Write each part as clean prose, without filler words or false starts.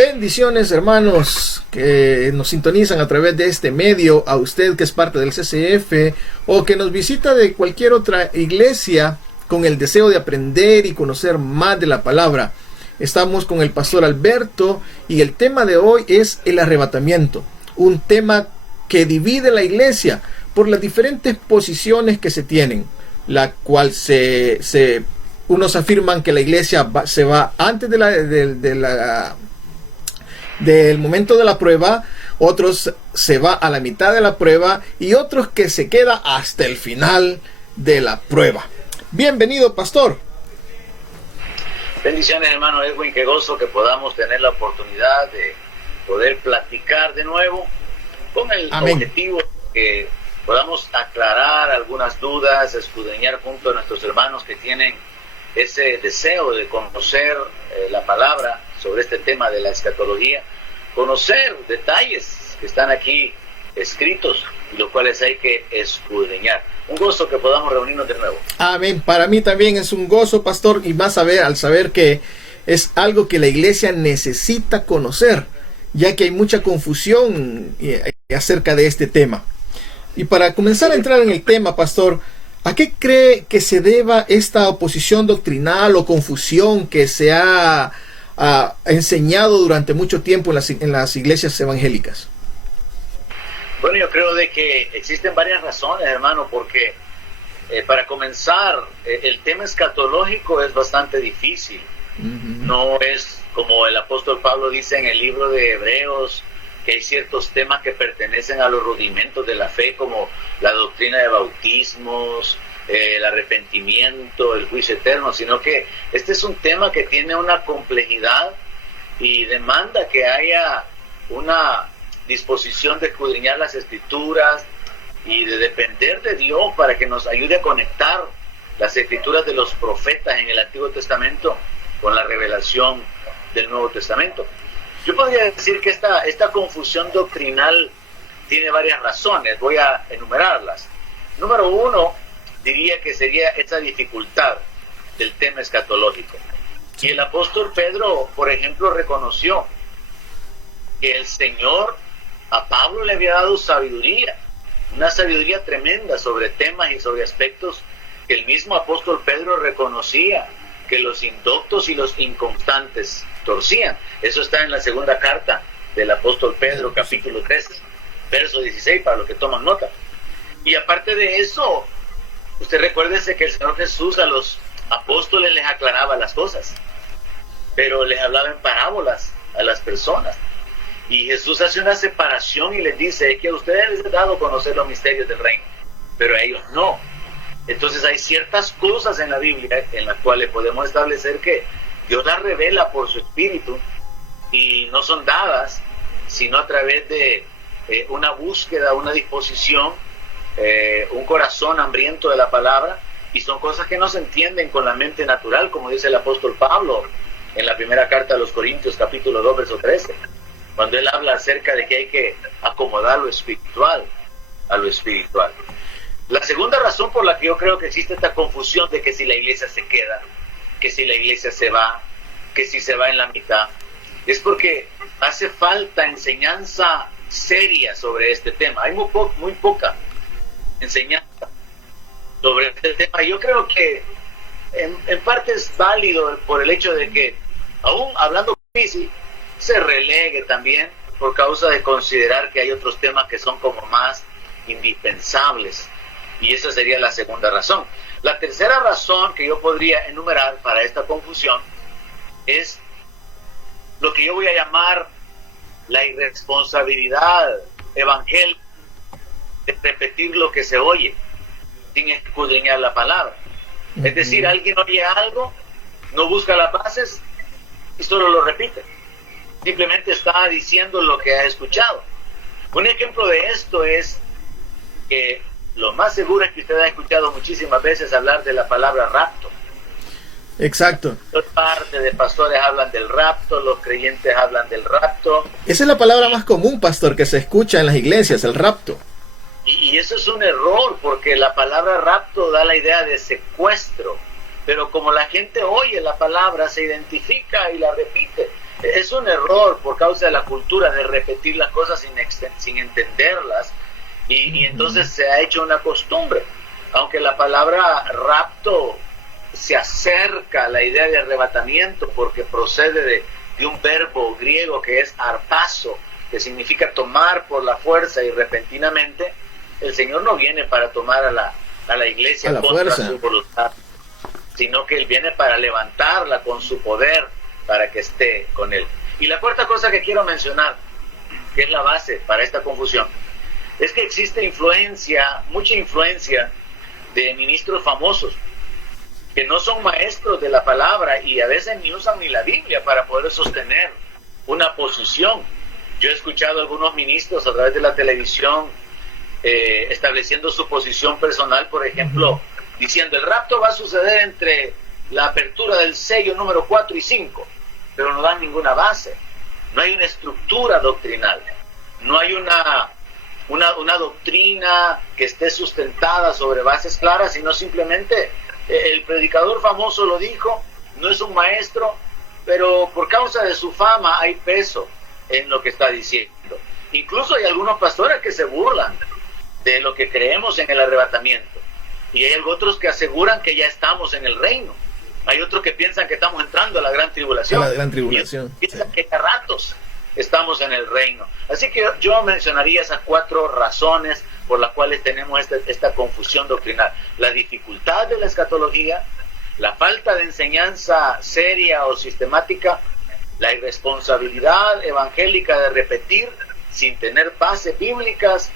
Bendiciones, hermanos que nos sintonizan a través de este medio, a usted que es parte del CCF o que nos visita de cualquier otra iglesia con el deseo de aprender y conocer más de la palabra. Estamos con el pastor Alberto y el tema de hoy es el arrebatamiento, un tema que divide la iglesia por las diferentes posiciones que se tienen, la cual unos afirman que la iglesia se va antes del momento de la prueba, otros se va a la mitad de la prueba y otros que se queda hasta el final de la prueba. Bienvenido, pastor. Bendiciones, hermano Edwin, qué gozo que podamos tener la oportunidad de poder platicar de nuevo con el objetivo que podamos aclarar algunas dudas, escudriñar junto a nuestros hermanos que tienen ese deseo de conocer la palabra sobre este tema de la escatología, conocer detalles que están aquí escritos y los cuales hay que escudriñar. Un gozo que podamos reunirnos de nuevo. Amén. Para mí también es un gozo, pastor, y más al saber que es algo que la iglesia necesita conocer, ya que hay mucha confusión acerca de este tema. Y para comenzar a entrar en el tema, pastor, ¿a qué cree que se deba esta oposición doctrinal o confusión que se ha enseñado durante mucho tiempo en las iglesias evangélicas? Bueno, yo creo de que existen varias razones, hermano, porque para comenzar, el tema escatológico es bastante difícil. No es como el apóstol Pablo dice en el libro de Hebreos, que hay ciertos temas que pertenecen a los rudimentos de la fe, como la doctrina de bautismos, el arrepentimiento, el juicio eterno, sino que este es un tema que tiene una complejidad y demanda que haya una disposición de escudriñar las escrituras y de depender de Dios para que nos ayude a conectar las escrituras de los profetas en el Antiguo Testamento con la revelación del Nuevo Testamento. Yo podría decir que esta confusión doctrinal tiene varias razones, voy a enumerarlas. Número uno, diría que sería esa dificultad del tema escatológico. Y el apóstol Pedro, por ejemplo, reconoció que el Señor a Pablo le había dado sabiduría, una sabiduría tremenda sobre temas y sobre aspectos que el mismo apóstol Pedro reconocía que los indoctos y los inconstantes torcían. Eso está en la segunda carta del apóstol Pedro, capítulo 3, verso 16, para los que toman nota. Y aparte de eso, usted recuérdese que el Señor Jesús a los apóstoles les aclaraba las cosas, pero les hablaba en parábolas a las personas. Y Jesús hace una separación y les dice que a ustedes les he dado a conocer los misterios del reino, pero a ellos no. Entonces hay ciertas cosas en la Biblia en las cuales podemos establecer que Dios las revela por su Espíritu y no son dadas sino a través de una búsqueda, una disposición, un corazón hambriento de la palabra, y son cosas que no se entienden con la mente natural, como dice el apóstol Pablo en la primera carta a los Corintios, capítulo 2, verso 13, cuando él habla acerca de que hay que acomodar lo espiritual a lo espiritual. La segunda razón por la que yo creo que existe esta confusión de que si la iglesia se queda, que si la iglesia se va, que si se va en la mitad, es porque hace falta enseñanza seria sobre este tema. Hay muy poca enseñanza sobre este tema. Yo creo que en parte es válido por el hecho de que, aún hablando difícil, se relegue también por causa de considerar que hay otros temas que son como más indispensables. Y esa sería la segunda razón. La tercera razón que yo podría enumerar para esta confusión es lo que yo voy a llamar la irresponsabilidad evangélica de repetir lo que se oye sin escudriñar la palabra. Es decir, alguien oye algo, no busca las bases y solo lo repite. Simplemente está diciendo lo que ha escuchado. Un ejemplo de esto es que lo más seguro es que usted ha escuchado muchísimas veces hablar de la palabra rapto. Exacto. Parte de pastores hablan del rapto, los creyentes hablan del rapto. Esa es la palabra más común, pastor, que se escucha en las iglesias, el rapto. Y eso es un error, porque la palabra rapto da la idea de secuestro, pero como la gente oye la palabra, se identifica y la repite. Es un error por causa de la cultura de repetir las cosas sin entenderlas, y entonces se ha hecho una costumbre. Aunque la palabra rapto se acerca a la idea de arrebatamiento porque procede de un verbo griego que es arpazo, que significa tomar por la fuerza y repentinamente, el Señor no viene para tomar a la iglesia contra su voluntad, sino que Él viene para levantarla con su poder, para que esté con Él. Y la cuarta cosa que quiero mencionar, que es la base para esta confusión, es que existe influencia, mucha influencia de ministros famosos, que no son maestros de la palabra y a veces ni usan ni la Biblia para poder sostener una posición. Yo he escuchado a algunos ministros a través de la televisión estableciendo su posición personal, por ejemplo, diciendo el rapto va a suceder entre la apertura del sello número 4 y 5, pero no dan ninguna base, no hay una estructura doctrinal, no hay una doctrina que esté sustentada sobre bases claras, sino simplemente el predicador famoso lo dijo, no es un maestro, pero por causa de su fama hay peso en lo que está diciendo. Incluso hay algunos pastores que se burlan de lo que creemos en el arrebatamiento, y hay otros que aseguran que ya estamos en el reino. Hay otros que piensan que estamos entrando a la gran tribulación. La gran tribulación. Piensan que a ratos estamos en el reino. Así que yo mencionaría esas 4 razones por las cuales tenemos esta confusión doctrinal: la dificultad de la escatología, la falta de enseñanza seria o sistemática, la irresponsabilidad evangélica de repetir sin tener bases bíblicas,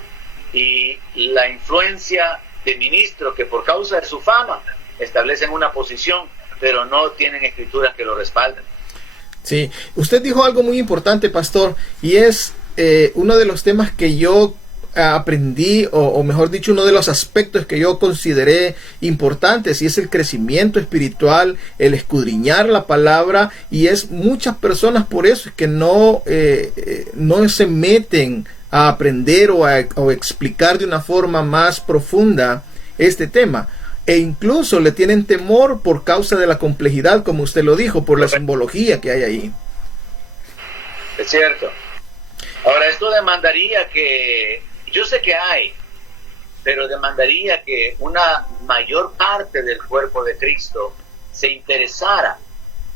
y la influencia de ministros que por causa de su fama establecen una posición pero no tienen escrituras que lo respalden. Sí, usted dijo algo muy importante, pastor, y es uno de los temas que yo aprendí, o mejor dicho, uno de los aspectos que yo consideré importantes, y es el crecimiento espiritual, el escudriñar la palabra, y es muchas personas por eso es que no se meten a aprender o a explicar de una forma más profunda este tema. E incluso le tienen temor por causa de la complejidad, como usted lo dijo, por la simbología que hay ahí. Es cierto. Ahora, esto demandaría que, yo sé que hay, pero demandaría que una mayor parte del cuerpo de Cristo se interesara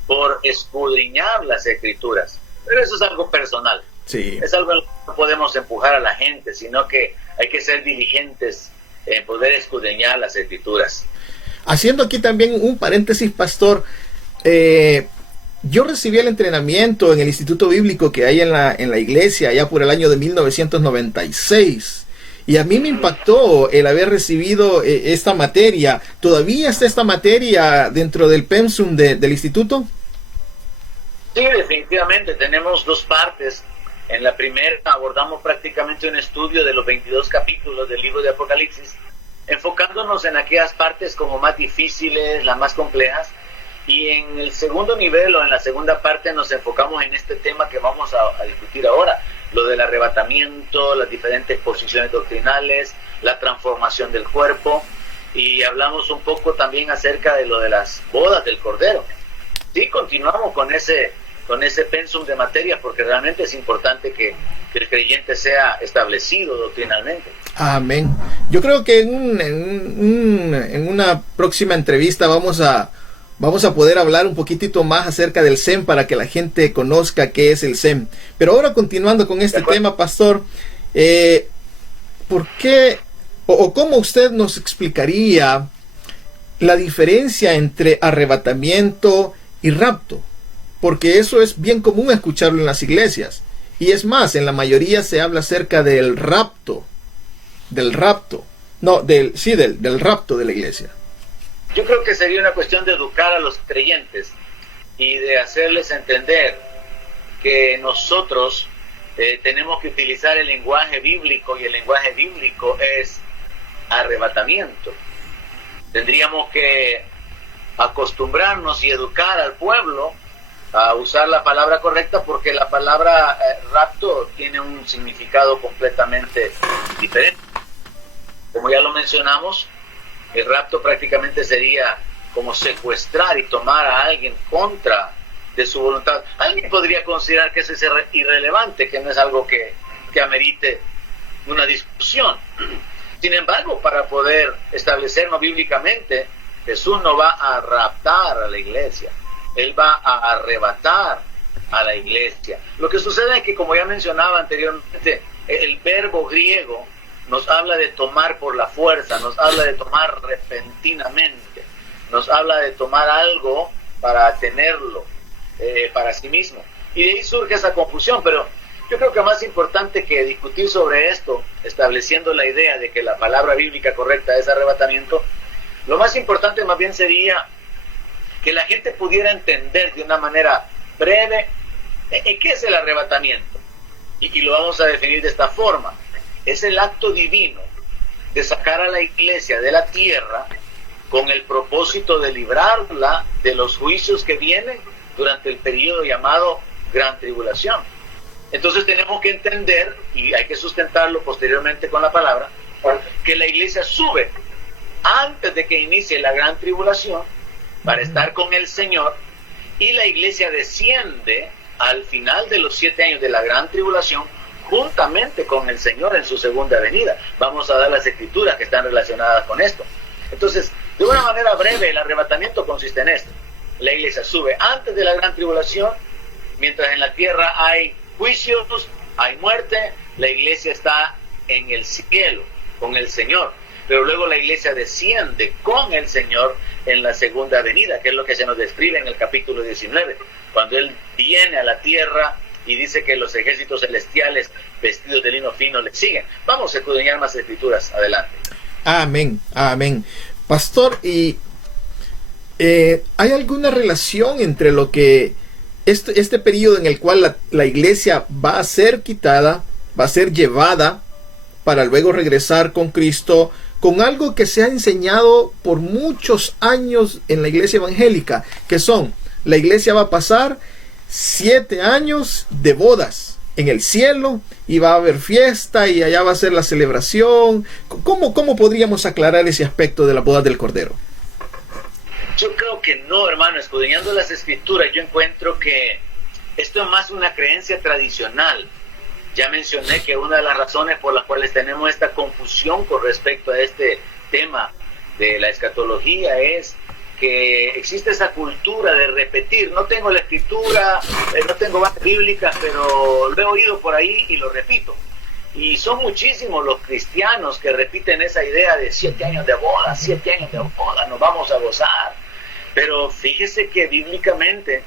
por escudriñar las escrituras. Pero eso es algo personal. Sí. Es algo en lo que no podemos empujar a la gente, sino que hay que ser diligentes en poder escudriñar las escrituras. Haciendo aquí también un paréntesis, pastor, yo recibí el entrenamiento en el Instituto Bíblico que hay en la iglesia allá por el año de 1996, y a mí me impactó el haber recibido esta materia. ¿Todavía está esta materia dentro del pensum del instituto? Sí, definitivamente. Tenemos 2 partes. En la primera abordamos prácticamente un estudio de los 22 capítulos del libro de Apocalipsis, enfocándonos en aquellas partes como más difíciles, las más complejas, y en el segundo nivel o en la segunda parte nos enfocamos en este tema que vamos a discutir ahora, lo del arrebatamiento, las diferentes posiciones doctrinales, la transformación del cuerpo, y hablamos un poco también acerca de lo de las bodas del Cordero. Sí, continuamos con ese pensum de materia, porque realmente es importante que el creyente sea establecido doctrinalmente. Amén. Yo creo que en una próxima entrevista vamos a poder hablar un poquitito más acerca del SEM para que la gente conozca qué es el SEM. Pero ahora, continuando con este tema, pastor, ¿por qué o cómo usted nos explicaría la diferencia entre arrebatamiento y rapto? Porque eso es bien común escucharlo en las iglesias. Y es más, en la mayoría se habla acerca del rapto. Del rapto de la iglesia. Yo creo que sería una cuestión de educar a los creyentes y de hacerles entender que nosotros tenemos que utilizar el lenguaje bíblico, y el lenguaje bíblico es arrebatamiento. Tendríamos que acostumbrarnos y educar al pueblo a usar la palabra correcta, porque la palabra rapto tiene un significado completamente diferente. Como ya lo mencionamos, el rapto prácticamente sería como secuestrar y tomar a alguien contra de su voluntad. Alguien podría considerar que eso es irrelevante, que no es algo que amerite una discusión. Sin embargo, para poder establecernos bíblicamente, Jesús no va a raptar a la iglesia, Él va a arrebatar a la iglesia. Lo que sucede es que, como ya mencionaba anteriormente, el verbo griego nos habla de tomar por la fuerza, nos habla de tomar repentinamente, nos habla de tomar algo para tenerlo para sí mismo. Y de ahí surge esa confusión, pero yo creo que más importante que discutir sobre esto, estableciendo la idea de que la palabra bíblica correcta es arrebatamiento, lo más importante más bien sería que la gente pudiera entender de una manera breve qué es el arrebatamiento. Y lo vamos a definir de esta forma. Es el acto divino de sacar a la iglesia de la tierra con el propósito de librarla de los juicios que vienen durante el periodo llamado Gran Tribulación. Entonces tenemos que entender, y hay que sustentarlo posteriormente con la palabra, que la iglesia sube antes de que inicie la Gran Tribulación para estar con el Señor, y la iglesia desciende al final de los 7 años de la Gran Tribulación juntamente con el Señor en su segunda venida. Vamos a dar las escrituras que están relacionadas con esto. Entonces, de una manera breve, el arrebatamiento consiste en esto. La iglesia sube antes de la Gran Tribulación, mientras en la tierra hay juicios, hay muerte, la iglesia está en el cielo con el Señor, pero luego la iglesia desciende con el Señor en la segunda venida, que es lo que se nos describe en el capítulo 19, cuando Él viene a la tierra y dice que los ejércitos celestiales vestidos de lino fino le siguen. Vamos a escudriñar más escrituras, adelante. Amén, amén. Pastor, ¿y hay alguna relación entre lo que este periodo en el cual la iglesia va a ser quitada, va a ser llevada para luego regresar con Cristo, con algo que se ha enseñado por muchos años en la iglesia evangélica, que son, la iglesia va a pasar 7 años de bodas en el cielo, y va a haber fiesta, y allá va a ser la celebración? ¿Cómo podríamos aclarar ese aspecto de la boda del Cordero? Yo creo que no, hermano. Escudriñando las escrituras, yo encuentro que esto es más una creencia tradicional. Ya mencioné que una de las razones por las cuales tenemos esta confusión con respecto a este tema de la escatología es que existe esa cultura de repetir. No tengo la escritura, no tengo bases bíblicas, pero lo he oído por ahí y lo repito. Y son muchísimos los cristianos que repiten esa idea de 7 años de boda, 7 años de boda, nos vamos a gozar. Pero fíjese que bíblicamente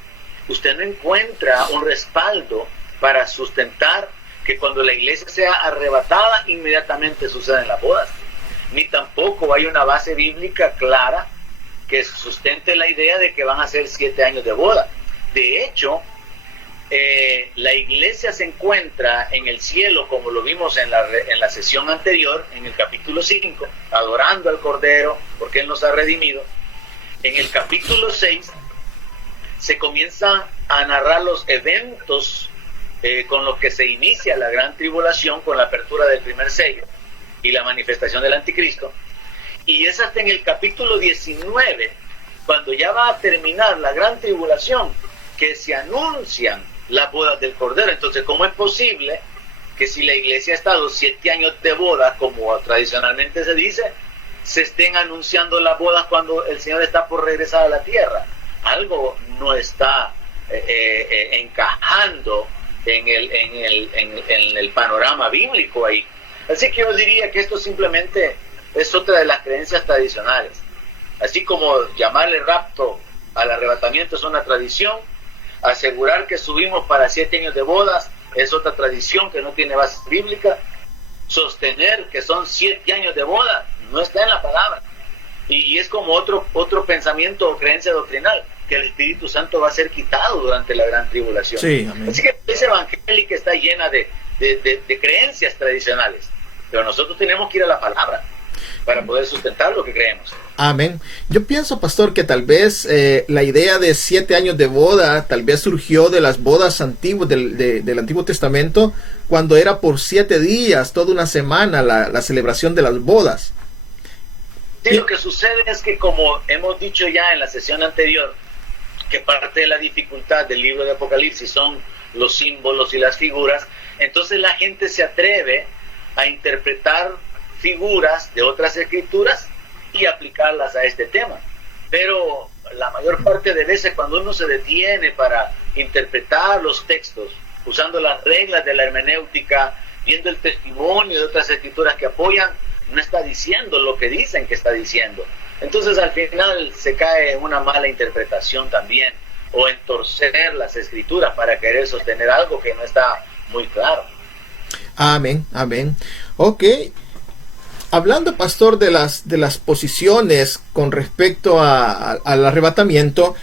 usted no encuentra un respaldo para sustentar que cuando la iglesia sea arrebatada inmediatamente suceden las bodas. Ni tampoco hay una base bíblica clara que sustente la idea de que van a ser 7 años de boda. De hecho, la iglesia se encuentra en el cielo, como lo vimos en la sesión anterior, en el capítulo 5, adorando al Cordero, porque Él nos ha redimido. En el capítulo 6 se comienzan a narrar los eventos con los que se inicia la Gran Tribulación, con la apertura del primer sello y la manifestación del Anticristo. Y es hasta en el capítulo 19, cuando ya va a terminar la Gran Tribulación, que se anuncian las bodas del Cordero. Entonces, ¿cómo es posible que si la iglesia ha estado 7 años de boda, como tradicionalmente se dice, se estén anunciando las bodas cuando el Señor está por regresar a la tierra? Algo no está encajando en el panorama bíblico ahí. Así que yo diría que esto simplemente es otra de las creencias tradicionales. Así como llamarle rapto al arrebatamiento es una tradición, asegurar que subimos para 7 años de bodas es otra tradición que no tiene base bíblica. Sostener que son 7 años de boda no está en la palabra. Y es como otro pensamiento o creencia doctrinal, que el Espíritu Santo va a ser quitado durante la Gran Tribulación. Sí, amén. Así que la iglesia evangélica está llena de creencias tradicionales, pero nosotros tenemos que ir a la palabra para poder sustentar lo que creemos. Amén. Yo pienso, pastor, que tal vez la idea de 7 años de boda tal vez surgió de las bodas antiguas del Antiguo Testamento, cuando era por 7 días, toda una semana, la celebración de las bodas. Sí, lo que sucede es que, como hemos dicho ya en la sesión anterior, que parte de la dificultad del libro de Apocalipsis son los símbolos y las figuras, entonces la gente se atreve a interpretar figuras de otras escrituras y aplicarlas a este tema. Pero la mayor parte de veces, cuando uno se detiene para interpretar los textos, usando las reglas de la hermenéutica, viendo el testimonio de otras escrituras que apoyan, no está diciendo lo que dicen que está diciendo. Entonces al final se cae en una mala interpretación también, o en torcer las escrituras para querer sostener algo que no está muy claro. Amén, amén. Ok. Hablando, pastor, de las posiciones con respecto al arrebatamiento,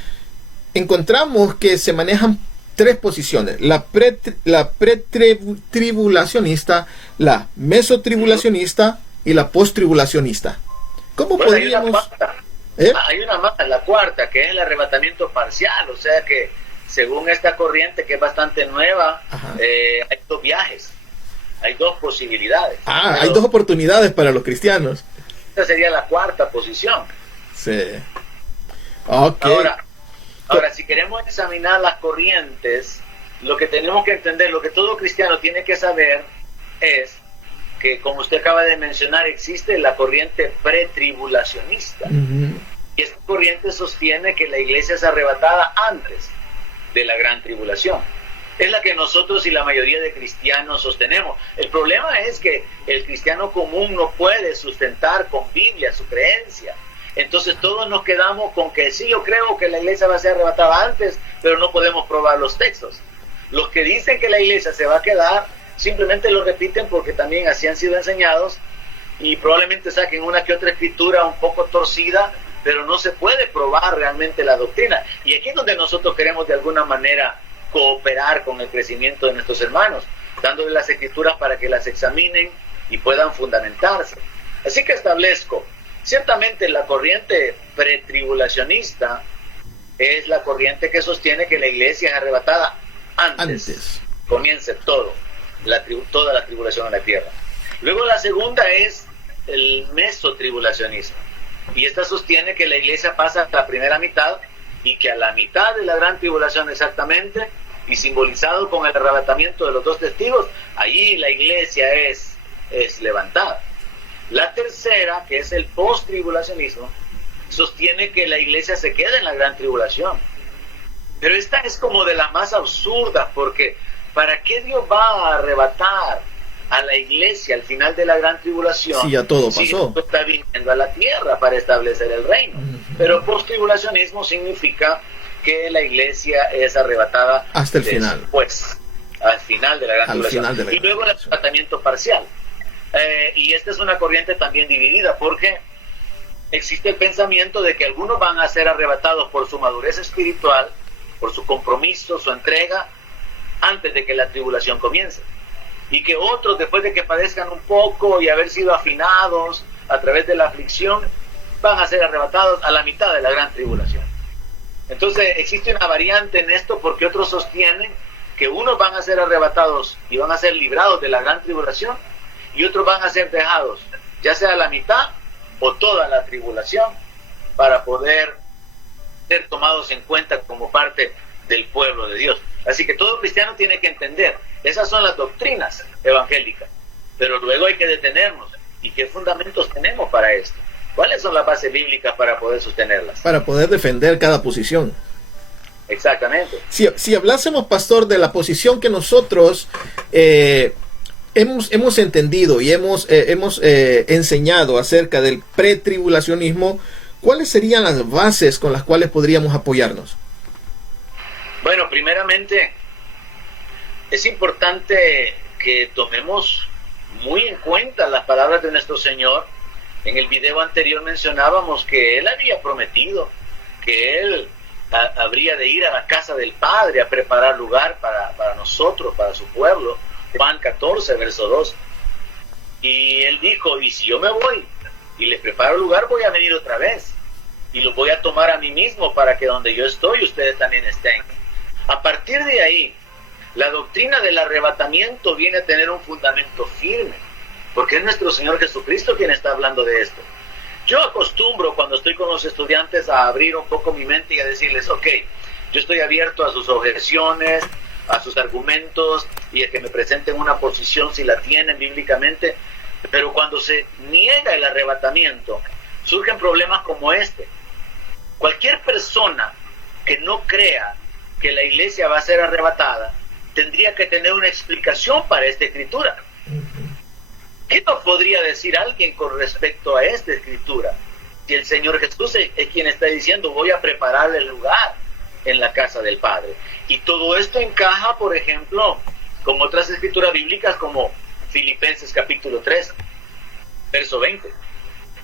encontramos que se manejan tres posiciones: la pretribulacionista, la mesotribulacionista y la posttribulacionista. ¿Cómo podríamos...? Hay una más, la cuarta, que es el arrebatamiento parcial, o sea que según esta corriente, que es bastante nueva, hay dos viajes, hay dos posibilidades. Hay dos oportunidades para los cristianos. Esta sería la cuarta posición. Sí. Okay. Ahora, si queremos examinar las corrientes, lo que tenemos que entender, lo que todo cristiano tiene que saber es que, como usted acaba de mencionar, existe la corriente pretribulacionista. Y esta corriente sostiene que la iglesia es arrebatada antes de la gran tribulación. Es la que nosotros y la mayoría de cristianos sostenemos. El problema es que el cristiano común no puede sustentar con Biblia su creencia. Entonces todos nos quedamos con que sí, yo creo que la iglesia va a ser arrebatada antes, pero no podemos probar los textos. Los que dicen que la iglesia se va a quedar, simplemente lo repiten porque también así han sido enseñados, y probablemente saquen una que otra escritura un poco torcida, pero no se puede probar realmente la doctrina. Y aquí es donde nosotros queremos de alguna manera cooperar con el crecimiento de nuestros hermanos, dándoles las escrituras para que las examinen y puedan fundamentarse. Así que establezco, ciertamente la corriente pretribulacionista es la corriente que sostiene que la iglesia es arrebatada antes. Comience todo. Toda la tribulación en la tierra. Luego la segunda es el mesotribulacionismo, y esta sostiene que la iglesia pasa la primera mitad, y que a la mitad de la gran tribulación exactamente, y simbolizado con el arrebatamiento de los dos testigos, allí la iglesia es levantada. La tercera, que es el post-tribulacionismo, sostiene que la iglesia se queda en la gran tribulación. Pero esta es como de las más absurdas, porque ¿para qué Dios va a arrebatar a la iglesia al final de la gran tribulación? Sí, ya todo pasó. Si Cristo está viniendo a la tierra para establecer el reino. Pero post-tribulacionismo significa que la iglesia es arrebatada hasta el final. Pues, al final de la gran tribulación. Y luego el arrebatamiento parcial. Y esta es una corriente también dividida, porque existe el pensamiento de que algunos van a ser arrebatados por su madurez espiritual, por su compromiso, su entrega, antes de que la tribulación comience, y que otros, después de que padezcan un poco y haber sido afinados a través de la aflicción, van a ser arrebatados a la mitad de la gran tribulación. Entonces existe una variante en esto, porque otros sostienen que unos van a ser arrebatados y van a ser librados de la gran tribulación, y otros van a ser dejados, ya sea la mitad o toda la tribulación, para poder ser tomados en cuenta como parte del pueblo de Dios. Así que todo cristiano tiene que entender, esas son las doctrinas evangélicas, pero luego hay que detenernos. ¿Y qué fundamentos tenemos para esto? ¿Cuáles son las bases bíblicas para poder sostenerlas? Para poder defender cada posición. Exactamente. Si hablásemos, pastor, de la posición que nosotros hemos entendido y hemos enseñado acerca del pretribulacionismo, ¿cuáles serían las bases con las cuales podríamos apoyarnos? Bueno, primeramente, es importante que tomemos muy en cuenta las palabras de nuestro Señor. En el video anterior mencionábamos que Él había prometido que Él habría de ir a la casa del Padre a preparar lugar para nosotros, para su pueblo. Juan 14, verso 2. Y Él dijo, y si yo me voy y les preparo lugar, voy a venir otra vez. Y los voy a tomar a mí mismo, para que donde yo estoy, ustedes también estén. A partir de ahí, la doctrina del arrebatamiento viene a tener un fundamento firme, porque es nuestro Señor Jesucristo quien está hablando de esto. Yo acostumbro cuando estoy con los estudiantes a abrir un poco mi mente y a decirles, ok, yo estoy abierto a sus objeciones, a sus argumentos y a que me presenten una posición si la tienen bíblicamente, pero cuando se niega el arrebatamiento, surgen problemas como este. Cualquier persona que no crea que la iglesia va a ser arrebatada, tendría que tener una explicación para esta escritura. ¿Qué nos podría decir alguien con respecto a esta escritura? Si el Señor Jesús es quien está diciendo, voy a preparar el lugar en la casa del Padre. Y todo esto encaja, por ejemplo, con otras escrituras bíblicas como Filipenses capítulo 3, verso 20.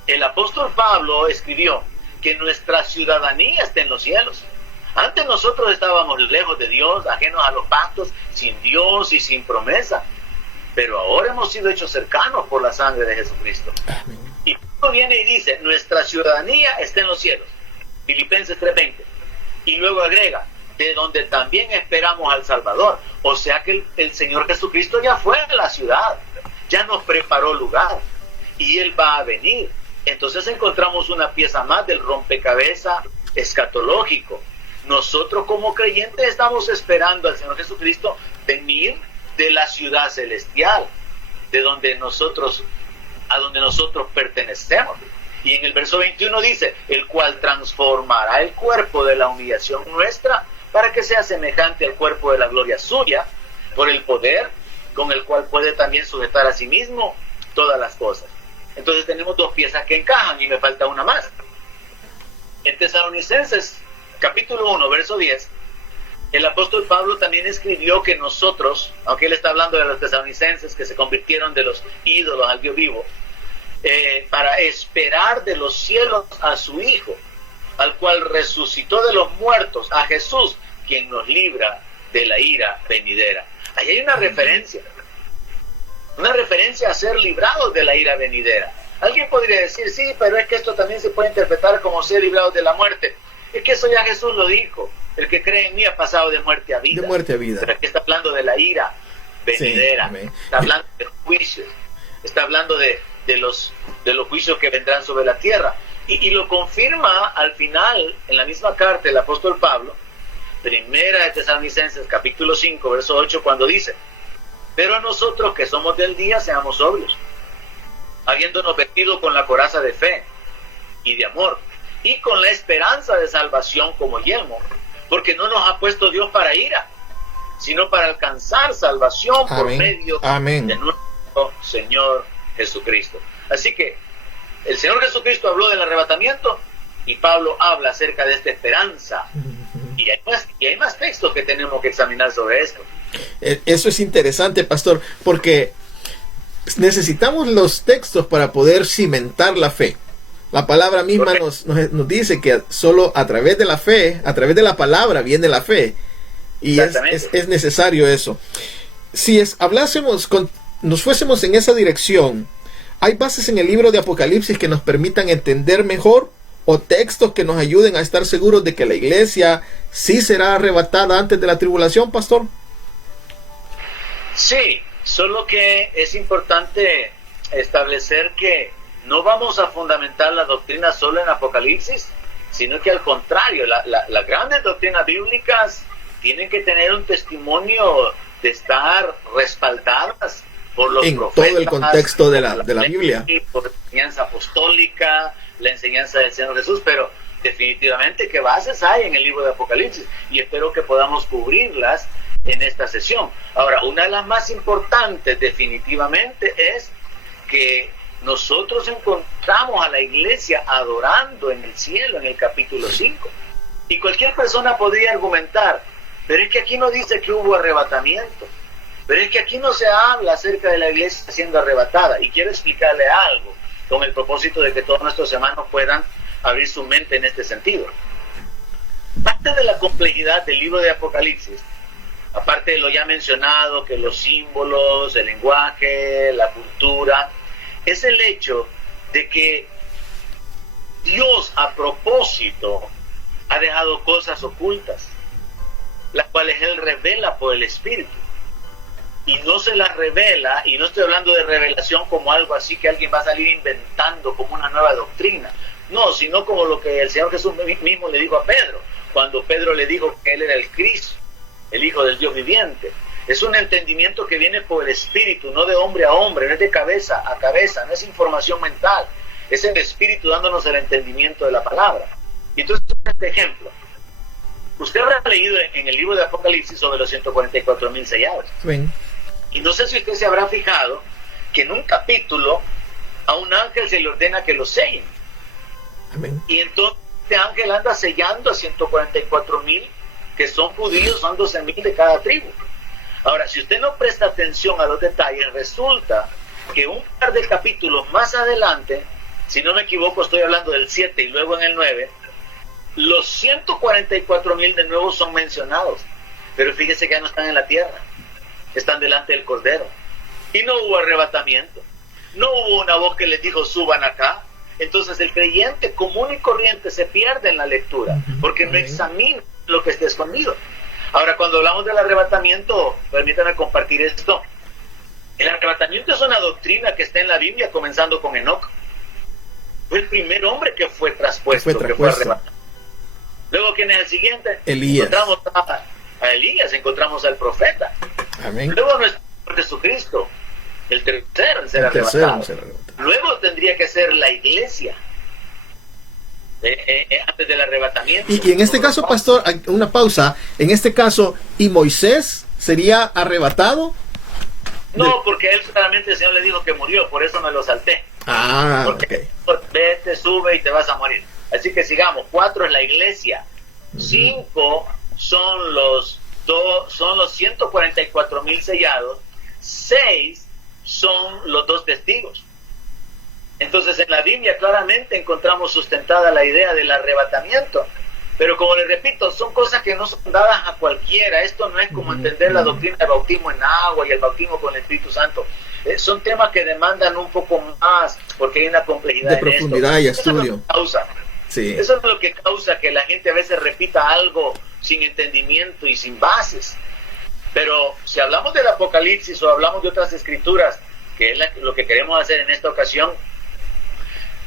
El apóstol Pablo escribió que nuestra ciudadanía está en los cielos. Antes nosotros estábamos lejos de Dios, ajenos a los pactos, sin Dios y sin promesa. Pero ahora hemos sido hechos cercanos por la sangre de Jesucristo. Amén. Y Pablo viene y dice, nuestra ciudadanía está en los cielos. Filipenses 3:20. Y luego agrega, de donde también esperamos al Salvador. O sea que el Señor Jesucristo ya fue a la ciudad, ya nos preparó lugar y Él va a venir. Entonces encontramos una pieza más del rompecabezas escatológico. Nosotros como creyentes estamos esperando al Señor Jesucristo venir de la ciudad celestial, de donde nosotros, a donde nosotros pertenecemos. Y en el verso 21 dice, el cual transformará el cuerpo de la humillación nuestra para que sea semejante al cuerpo de la gloria suya, por el poder con el cual puede también sujetar a sí mismo todas las cosas. Entonces tenemos dos piezas que encajan y me falta una más. En Tesalonicenses capítulo 1, verso 10, el apóstol Pablo también escribió que nosotros, aunque él está hablando de los tesalonicenses que se convirtieron de los ídolos al Dios vivo, para esperar de los cielos a su Hijo, al cual resucitó de los muertos, a Jesús, quien nos libra de la ira venidera. Ahí hay una referencia a ser librados de la ira venidera. Alguien podría decir, sí, pero es que esto también se puede interpretar como ser librados de la muerte. Es que eso ya Jesús lo dijo. El que cree en mí ha pasado de muerte a vida. De muerte a vida. Pero aquí está hablando de la ira venidera. Sí, está hablando de juicios. Está hablando de los juicios que vendrán sobre la tierra. Y lo confirma al final, en la misma carta, el apóstol Pablo, primera de Tesalonicenses, capítulo 5, verso 8, cuando dice, pero nosotros que somos del día, seamos sobrios, habiéndonos vestido con la coraza de fe y de amor, y con la esperanza de salvación como yelmo, porque no nos ha puesto Dios para ira, sino para alcanzar salvación por medio de nuestro Señor Jesucristo. Así que el Señor Jesucristo habló del arrebatamiento y Pablo habla acerca de esta esperanza. Y hay más textos que tenemos que examinar sobre esto. Eso es interesante, pastor, porque necesitamos los textos para poder cimentar la fe. La palabra misma nos dice que solo a través de la fe, a través de la palabra viene la fe. Y es necesario eso. Si nos fuésemos en esa dirección, ¿hay bases en el libro de Apocalipsis que nos permitan entender mejor? ¿O textos que nos ayuden a estar seguros de que la iglesia sí será arrebatada antes de la tribulación, pastor? Sí, solo que es importante establecer que no vamos a fundamentar la doctrina solo en Apocalipsis, sino que al contrario, las grandes doctrinas bíblicas tienen que tener un testimonio de estar respaldadas por los profetas, todo el contexto de la Biblia, por la enseñanza apostólica, la enseñanza del Señor Jesús, pero definitivamente qué bases hay en el libro de Apocalipsis, y espero que podamos cubrirlas en esta sesión. Ahora, una de las más importantes definitivamente es que nosotros encontramos a la iglesia adorando en el cielo en el capítulo 5, y cualquier persona podría argumentar, pero es que aquí no dice que hubo arrebatamiento, pero es que aquí no se habla acerca de la iglesia siendo arrebatada, y quiero explicarle algo con el propósito de que todos nuestros hermanos puedan abrir su mente en este sentido. Parte de la complejidad del libro de Apocalipsis, aparte de lo ya mencionado, que los símbolos, el lenguaje, la cultura, es el hecho de que Dios a propósito ha dejado cosas ocultas, las cuales Él revela por el Espíritu. y no se las revela, y no estoy hablando de revelación como algo así que alguien va a salir inventando como una nueva doctrina, no, sino como lo que el Señor Jesús mismo le dijo a Pedro, cuando Pedro le dijo que él era el Cristo, el Hijo del Dios viviente. Es un entendimiento que viene por el Espíritu, no de hombre a hombre, no es de cabeza a cabeza, no es información mental, es el Espíritu dándonos el entendimiento de la palabra. Y entonces, este ejemplo, usted habrá leído en el libro de Apocalipsis sobre los 144,000 sellados. Sí. Y no sé si usted se habrá fijado que en un capítulo a un ángel se le ordena que lo sellen. Amén. Y entonces este ángel anda sellando a 144,000 que son judíos, son 12,000 de cada tribu. Ahora, si usted no presta atención a los detalles, resulta que un par de capítulos más adelante, si no me equivoco, estoy hablando del 7 y luego en el 9, los 144,000 de nuevo son mencionados. Pero fíjese que ya no están en la tierra, están delante del Cordero. Y no hubo arrebatamiento, no hubo una voz que les dijo suban acá. Entonces el creyente común y corriente se pierde en la lectura, porque no examina lo que está escondido. Ahora, cuando hablamos del arrebatamiento, permítanme compartir esto. El arrebatamiento es una doctrina que está en la Biblia, comenzando con Enoc. Fue el primer hombre que fue traspuesto, que fue arrebatado. Luego, ¿quién es el siguiente? Elías. Encontramos a Elías, encontramos al profeta. Amén. Luego nuestro Jesucristo, el tercero en ser arrebatado. Luego tendría que ser la iglesia. Antes del arrebatamiento. Y en este caso, pastor, una pausa. En este caso, ¿y Moisés sería arrebatado? No, porque él claramente el Señor le dijo que murió, por eso me lo salté. Porque vete, sube y te vas a morir. Así que sigamos. 4 es la iglesia. 5 son los 144,000 sellados. 6 son los 2 testigos. Entonces en la Biblia claramente encontramos sustentada la idea del arrebatamiento, pero como les repito, son cosas que no son dadas a cualquiera. Esto no es como entender la doctrina del bautismo en agua y el bautismo con el Espíritu Santo. Son temas que demandan un poco más, porque hay una complejidad de profundidad y estudio. Eso es lo que causa que la gente a veces repita algo sin entendimiento y sin bases. Pero si hablamos del Apocalipsis o hablamos de otras escrituras, que es lo que queremos hacer en esta ocasión,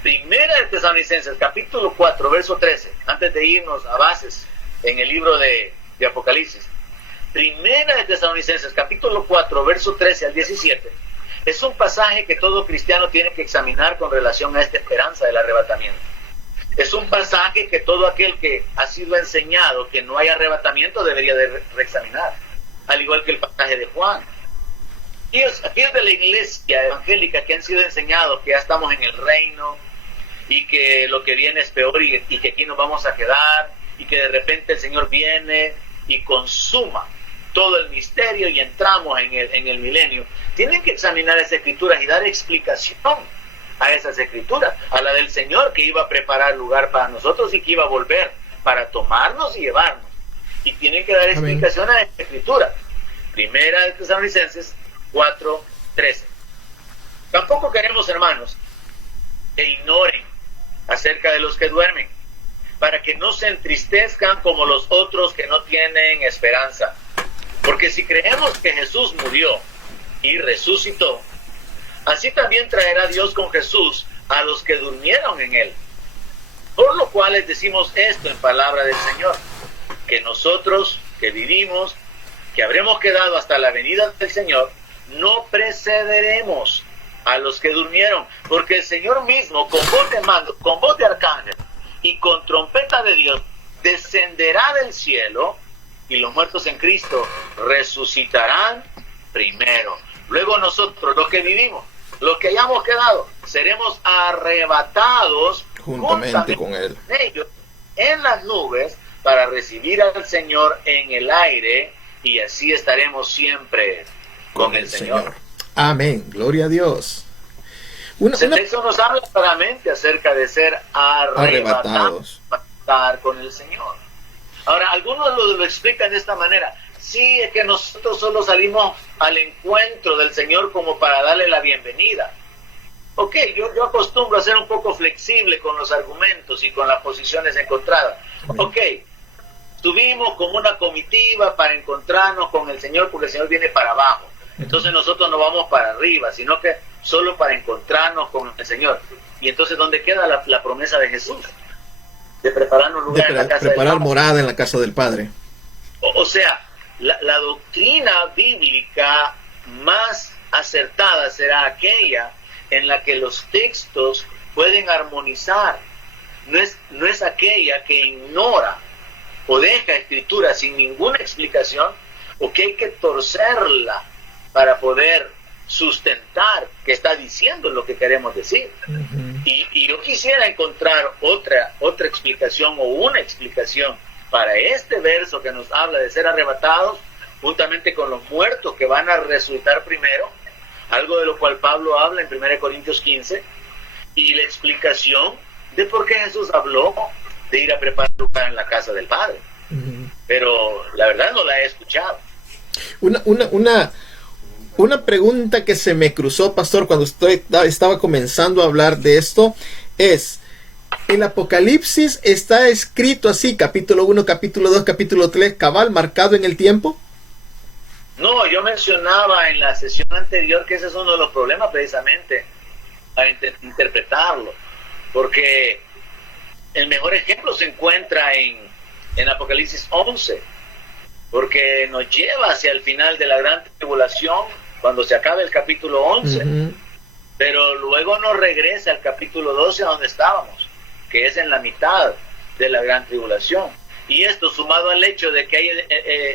Primera de Tesalonicenses, capítulo 4, verso 13, antes de irnos a bases en el libro de Apocalipsis. Primera de Tesalonicenses, capítulo 4, verso 13 al 17, es un pasaje que todo cristiano tiene que examinar con relación a esta esperanza del arrebatamiento. Es un pasaje que todo aquel que ha sido enseñado que no hay arrebatamiento debería de reexaminar, al igual que el pasaje de Juan. Aquellos de la iglesia evangélica que han sido enseñados que ya estamos en el reino y que lo que viene es peor y que aquí nos vamos a quedar y que de repente el Señor viene y consuma todo el misterio y entramos en el milenio, tienen que examinar esas escrituras y dar explicación a esas escrituras, a la del Señor que iba a preparar lugar para nosotros y que iba a volver para tomarnos y llevarnos, y tienen que dar explicación a esa escritura. Primera de Tesalonicenses 4:13. Tampoco queremos, hermanos, que ignoren acerca de los que duermen, para que no se entristezcan como los otros que no tienen esperanza. Porque si creemos que Jesús murió y resucitó, así también traerá Dios con Jesús a los que durmieron en él. Por lo cual les decimos esto en palabra del Señor, que nosotros que vivimos, que habremos quedado hasta la venida del Señor, no precederemos a los que durmieron, porque el Señor mismo, con voz de mando, con voz de arcángel y con trompeta de Dios, descenderá del cielo, y los muertos en Cristo resucitarán primero. Luego nosotros, los que vivimos, los que hayamos quedado, seremos arrebatados juntamente con Él, ellos, en las nubes, para recibir al Señor en el aire, y así estaremos siempre con el Señor. Amén, gloria a Dios. El texto nos habla claramente acerca de ser arrebatados para estar con el Señor. Ahora, algunos lo explican de esta manera. Sí, es que nosotros solo salimos al encuentro del Señor como para darle la bienvenida. Ok, yo acostumbro a ser un poco flexible con los argumentos y con las posiciones encontradas. Ok, subimos como una comitiva para encontrarnos con el Señor, porque el Señor viene para abajo. Entonces nosotros no vamos para arriba, sino que solo para encontrarnos con el Señor. Y entonces, ¿dónde queda la promesa de Jesús? De prepararnos lugar en la casa preparar del Padre. morada en la casa del Padre. O sea, la doctrina bíblica más acertada será aquella en la que los textos pueden armonizar. No es aquella que ignora o deja escritura sin ninguna explicación, o que hay que torcerla para poder sustentar que está diciendo lo que queremos decir. Y yo quisiera encontrar otra explicación o una explicación para este verso que nos habla de ser arrebatados juntamente con los muertos que van a resucitar primero, algo de lo cual Pablo habla en 1 Corintios 15, y la explicación de por qué Jesús habló de ir a preparar lugar en la casa del Padre. Pero la verdad no la he escuchado. Una pregunta que se me cruzó, pastor, cuando estaba comenzando a hablar de esto, es: ¿el Apocalipsis está escrito así, capítulo 1, capítulo 2, capítulo 3, cabal, marcado en el tiempo? No, yo mencionaba en la sesión anterior que ese es uno de los problemas precisamente para interpretarlo, porque el mejor ejemplo se encuentra en Apocalipsis 11, porque nos lleva hacia el final de la gran tribulación, cuando se acabe el capítulo 11, pero luego nos regresa al capítulo 12 a donde estábamos, que es en la mitad de la gran tribulación. Y esto, sumado al hecho de que hay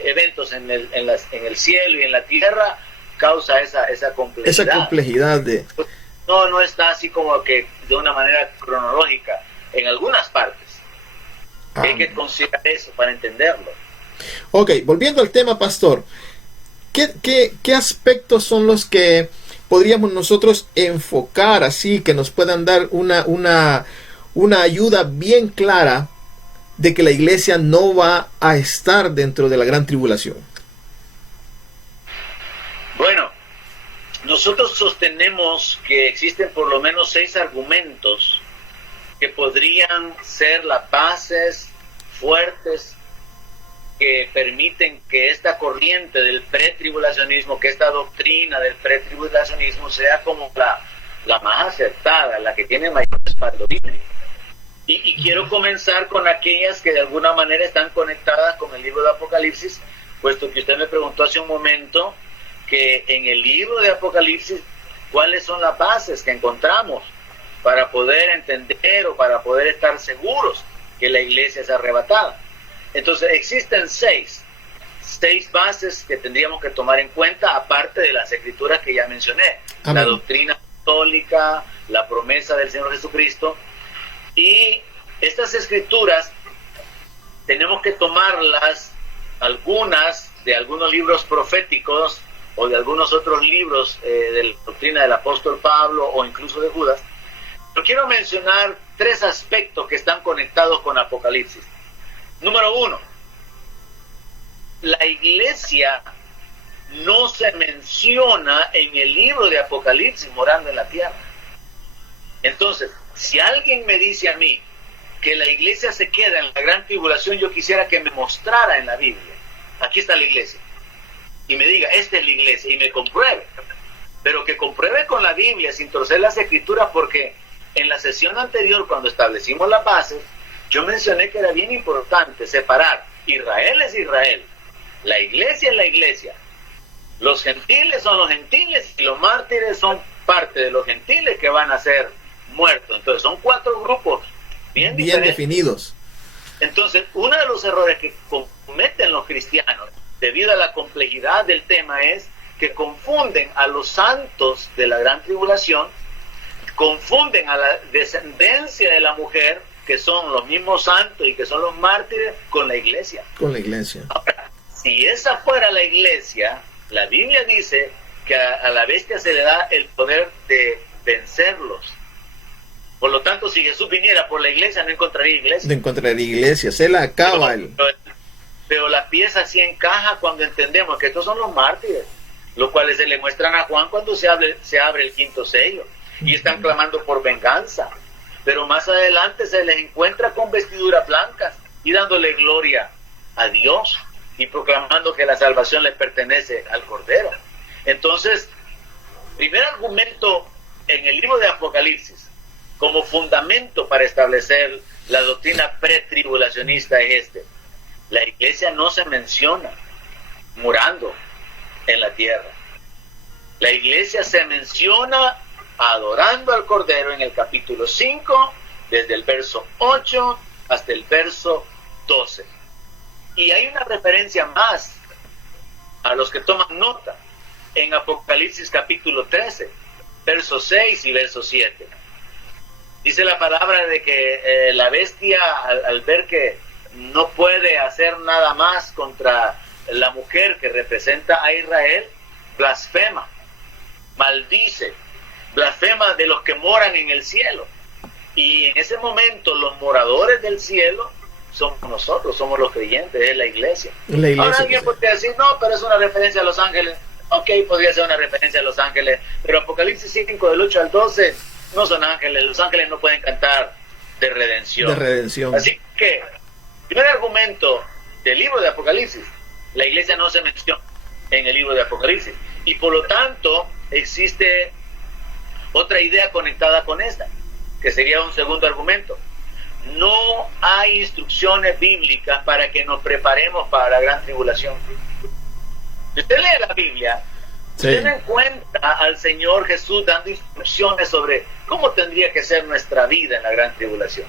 eventos en el cielo y en la tierra, causa esa complejidad. Esa complejidad de... No está así como que de una manera cronológica en algunas partes. Hay que considerar eso para entenderlo. Ok, volviendo al tema, pastor, ¿qué aspectos son los que podríamos nosotros enfocar así, que nos puedan dar una ayuda bien clara de que la iglesia no va a estar dentro de la gran tribulación? Bueno, nosotros sostenemos que existen por lo menos 6 argumentos que podrían ser las bases fuertes que permiten que esta corriente del pretribulacionismo, que esta doctrina del pretribulacionismo sea como la más acertada, la que tiene mayor respaldo bíblico. Y quiero comenzar con aquellas que de alguna manera están conectadas con el libro de Apocalipsis, puesto que usted me preguntó hace un momento que en el libro de Apocalipsis, ¿cuáles son las bases que encontramos para poder entender o para poder estar seguros que la iglesia es arrebatada? Entonces existen 6 bases que tendríamos que tomar en cuenta, aparte de las escrituras que ya mencioné. Amén. La doctrina apostólica, la promesa del Señor Jesucristo. Y estas escrituras tenemos que tomarlas, algunas de algunos libros proféticos o de algunos otros libros de la doctrina del apóstol Pablo o incluso de Judas. Pero quiero mencionar 3 aspectos que están conectados con Apocalipsis. Número 1, la iglesia no se menciona en el libro de Apocalipsis morando en la tierra. Entonces, si alguien me dice a mí que la iglesia se queda en la gran tribulación, yo quisiera que me mostrara en la Biblia: aquí está la iglesia, y me diga, esta es la iglesia, y me compruebe, pero que compruebe con la Biblia sin torcer las escrituras, porque en la sesión anterior, cuando establecimos las bases, yo mencioné que era bien importante separar: Israel es Israel, la iglesia es la iglesia, los gentiles son los gentiles, y los mártires son parte de los gentiles que van a ser muertos. Entonces son 4 grupos bien definidos. Entonces, uno de los errores que cometen los cristianos debido a la complejidad del tema es que confunden a los santos de la gran tribulación, confunden a la descendencia de la mujer, que son los mismos santos y que son los mártires, con la iglesia. Con la iglesia. Ahora, si esa fuera la iglesia, la Biblia dice que a la bestia se le da el poder de vencerlos. Por lo tanto, si Jesús viniera por la iglesia, no encontraría iglesia. No encontraría iglesia, se la acaba. Pero la pieza sí encaja cuando entendemos que estos son los mártires, los cuales se le muestran a Juan cuando se abre el 5º sello, y están clamando por venganza. Pero más adelante se les encuentra con vestiduras blancas y dándole gloria a Dios y proclamando que la salvación les pertenece al Cordero. Entonces, primer argumento en el libro de Apocalipsis, como fundamento para establecer la doctrina pretribulacionista es este: la iglesia no se menciona morando en la tierra. La iglesia se menciona adorando al Cordero en el capítulo 5, desde el verso 8 hasta el verso 12. Y hay una referencia más a los que toman nota en Apocalipsis capítulo 13, verso 6 y verso 7. Dice la palabra de que la bestia, al ver que no puede hacer nada más contra la mujer que representa a Israel, blasfema, maldice, blasfema de los que moran en el cielo. Y en ese momento los moradores del cielo somos nosotros, somos los creyentes, es la iglesia. Ahora alguien podría decir, no, pero es una referencia a los ángeles. Ok, podría ser una referencia a los ángeles, pero Apocalipsis 5 del 8 al 12 no son ángeles. Los ángeles no pueden cantar de redención. De redención. Así que, primer argumento del libro de Apocalipsis: la iglesia no se menciona en el libro de Apocalipsis. Y por lo tanto, existe otra idea conectada con esta, que sería un segundo argumento. No hay instrucciones bíblicas para que nos preparemos para la gran tribulación. Si usted lee la Biblia, usted no encuentra al Señor Jesús dando instrucciones sobre cómo tendría que ser nuestra vida en la gran tribulación,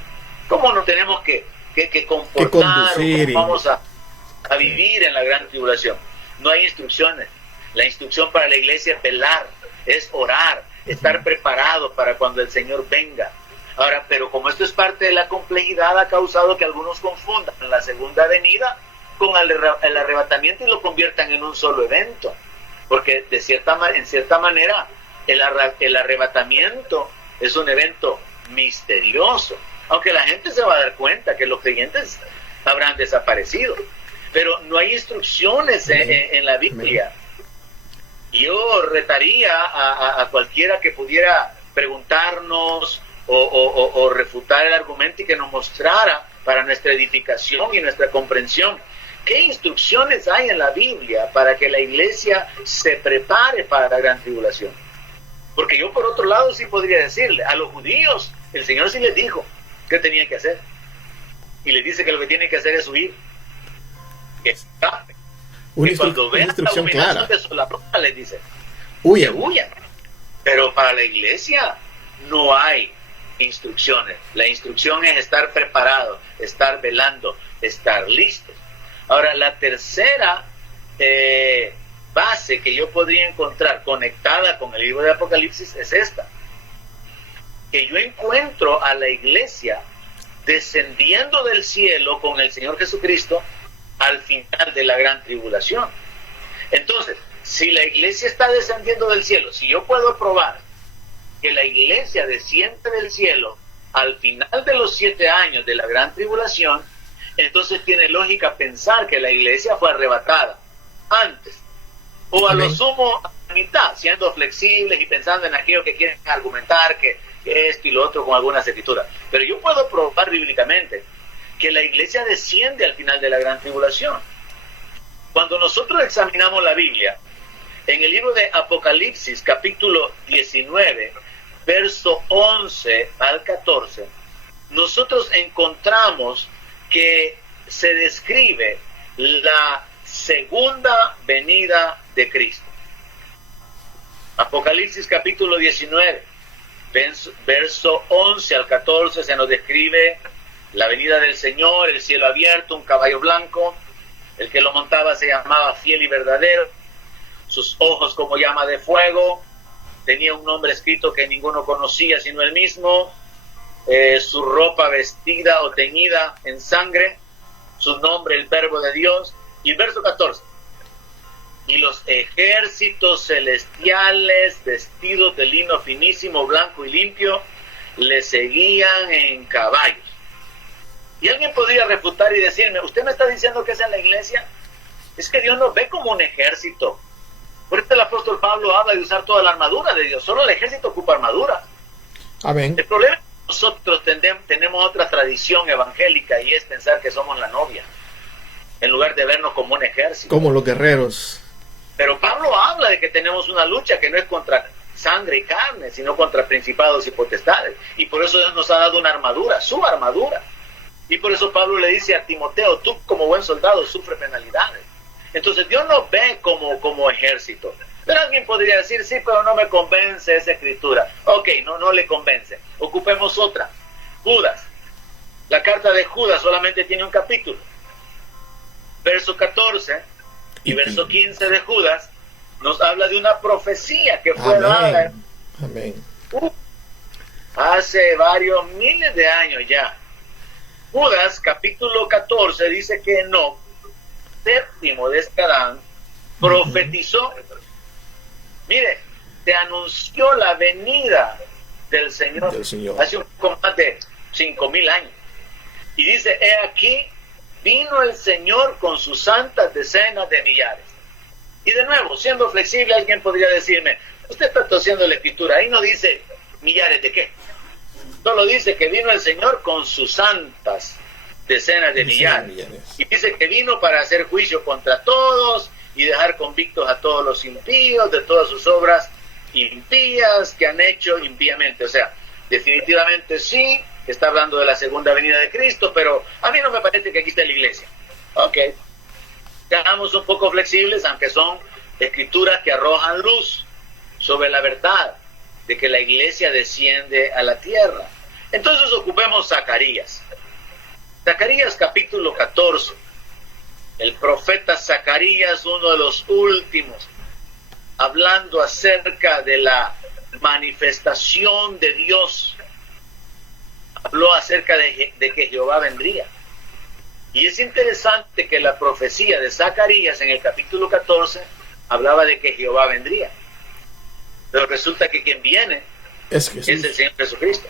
cómo nos tenemos que comportar, cómo vamos a vivir en la gran tribulación. No hay instrucciones. La instrucción para la iglesia es velar, es orar, estar preparado para cuando el Señor venga. Ahora, pero como esto es parte de la complejidad, ha causado que algunos confundan la segunda venida con el arrebatamiento y lo conviertan en un solo evento, porque en cierta manera el arrebatamiento es un evento misterioso, aunque la gente se va a dar cuenta que los creyentes habrán desaparecido, pero no hay instrucciones en la Biblia. Yo retaría a cualquiera que pudiera preguntarnos o refutar el argumento y que nos mostrara, para nuestra edificación y nuestra comprensión, ¿qué instrucciones hay en la Biblia para que la iglesia se prepare para la gran tribulación? Porque yo, por otro lado, sí podría decirle, a los judíos, el Señor sí les dijo qué tenían que hacer. Y les dice que lo que tienen que hacer es huir. Que escapen. Que cuando vean la abominación desoladora, les dice, huyan. Pero para la iglesia no hay instrucciones. La instrucción es estar preparado, estar velando, estar listos. Ahora, la tercera base que yo podría encontrar conectada con el libro de Apocalipsis es esta: que yo encuentro a la iglesia descendiendo del cielo con el Señor Jesucristo al final de la gran tribulación. Entonces, si la iglesia está descendiendo del cielo, si yo puedo probar que la iglesia desciende del cielo al final de los 7 años de la gran tribulación, entonces tiene lógica pensar que la iglesia fue arrebatada antes, o a lo sumo a la mitad, siendo flexibles y pensando en aquello que quieren argumentar, que esto y lo otro con algunas escrituras. Pero yo puedo probar bíblicamente que la iglesia desciende al final de la gran tribulación. Cuando nosotros examinamos la Biblia, en el libro de Apocalipsis, capítulo 19, verso 11 al 14, nosotros encontramos que se describe la segunda venida de Cristo. Apocalipsis capítulo 19, verso 11 al 14, se nos describe la venida del Señor, el cielo abierto, un caballo blanco, el que lo montaba se llamaba Fiel y Verdadero, sus ojos como llama de fuego, tenía un nombre escrito que ninguno conocía sino él mismo, su ropa vestida o teñida en sangre, su nombre el Verbo de Dios. Y el verso 14: y los ejércitos celestiales vestidos de lino finísimo, blanco y limpio, le seguían en caballos. Y alguien podría refutar y decirme, ¿usted me está diciendo que es en la iglesia? Es que Dios nos ve como un ejército. Por eso el apóstol Pablo habla de usar toda la armadura de Dios. Solo el ejército ocupa armadura. Amén. El problema es que nosotros tenemos otra tradición evangélica, y es pensar que somos la novia, en lugar de vernos como un ejército. Como los guerreros. Pero Pablo habla de que tenemos una lucha que no es contra sangre y carne, sino contra principados y potestades. Y por eso Dios nos ha dado una armadura, su armadura. Y por eso Pablo le dice a Timoteo, tú como buen soldado sufre penalidades. Entonces Dios nos ve como ejército. Pero alguien podría decir, sí, pero no me convence esa escritura. Ok, no le convence. Ocupemos otra. Judas. La carta de Judas solamente tiene un capítulo. Verso 14 y verso 15 de Judas nos habla de una profecía que fue dada hace varios miles de años ya. Judas, capítulo 14, dice que Enoc, séptimo de Adán, profetizó. Mire, te anunció la venida del Señor, hace un poco más de 5,000 años. Y dice, he aquí, vino el Señor con sus santas decenas de millares. Y de nuevo, siendo flexible, alguien podría decirme, usted está torciendo la escritura, ahí no dice millares de qué. Solo dice que vino el Señor con sus santas decenas de millares. Y dice que vino para hacer juicio contra todos y dejar convictos a todos los impíos de todas sus obras impías que han hecho impíamente. O sea, definitivamente sí, está hablando de la segunda venida de Cristo, pero a mí no me parece que aquí esté la iglesia. Ok. Seamos un poco flexibles, aunque son escrituras que arrojan luz sobre la verdad de que la iglesia desciende a la tierra. Entonces ocupemos Zacarías. Zacarías capítulo 14. El profeta Zacarías, uno de los últimos, hablando acerca de la manifestación de Dios. Habló acerca de que Jehová vendría. Y es interesante que la profecía de Zacarías en el capítulo 14 hablaba de que Jehová vendría. Pero resulta que quien viene es el Señor Jesucristo.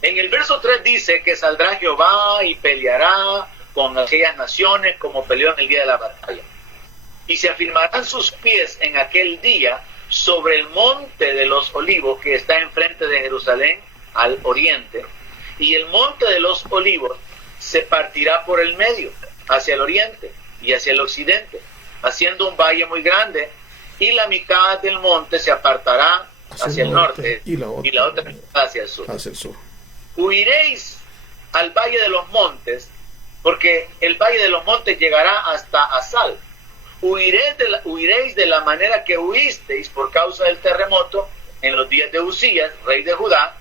En el verso 3 dice que saldrá Jehová y peleará con aquellas naciones como peleó en el día de la batalla. Y se afirmarán sus pies en aquel día sobre el monte de los olivos que está enfrente de Jerusalén al oriente. Y el monte de los olivos se partirá por el medio, hacia el oriente y hacia el occidente, haciendo un valle muy grande, y la mitad del monte se apartará hacia el norte y la otra hacia el sur. Huiréis al valle de los montes, porque el valle de los montes llegará hasta Asal. Huiréis de la manera que huisteis por causa del terremoto en los días de Usías, rey de Judá,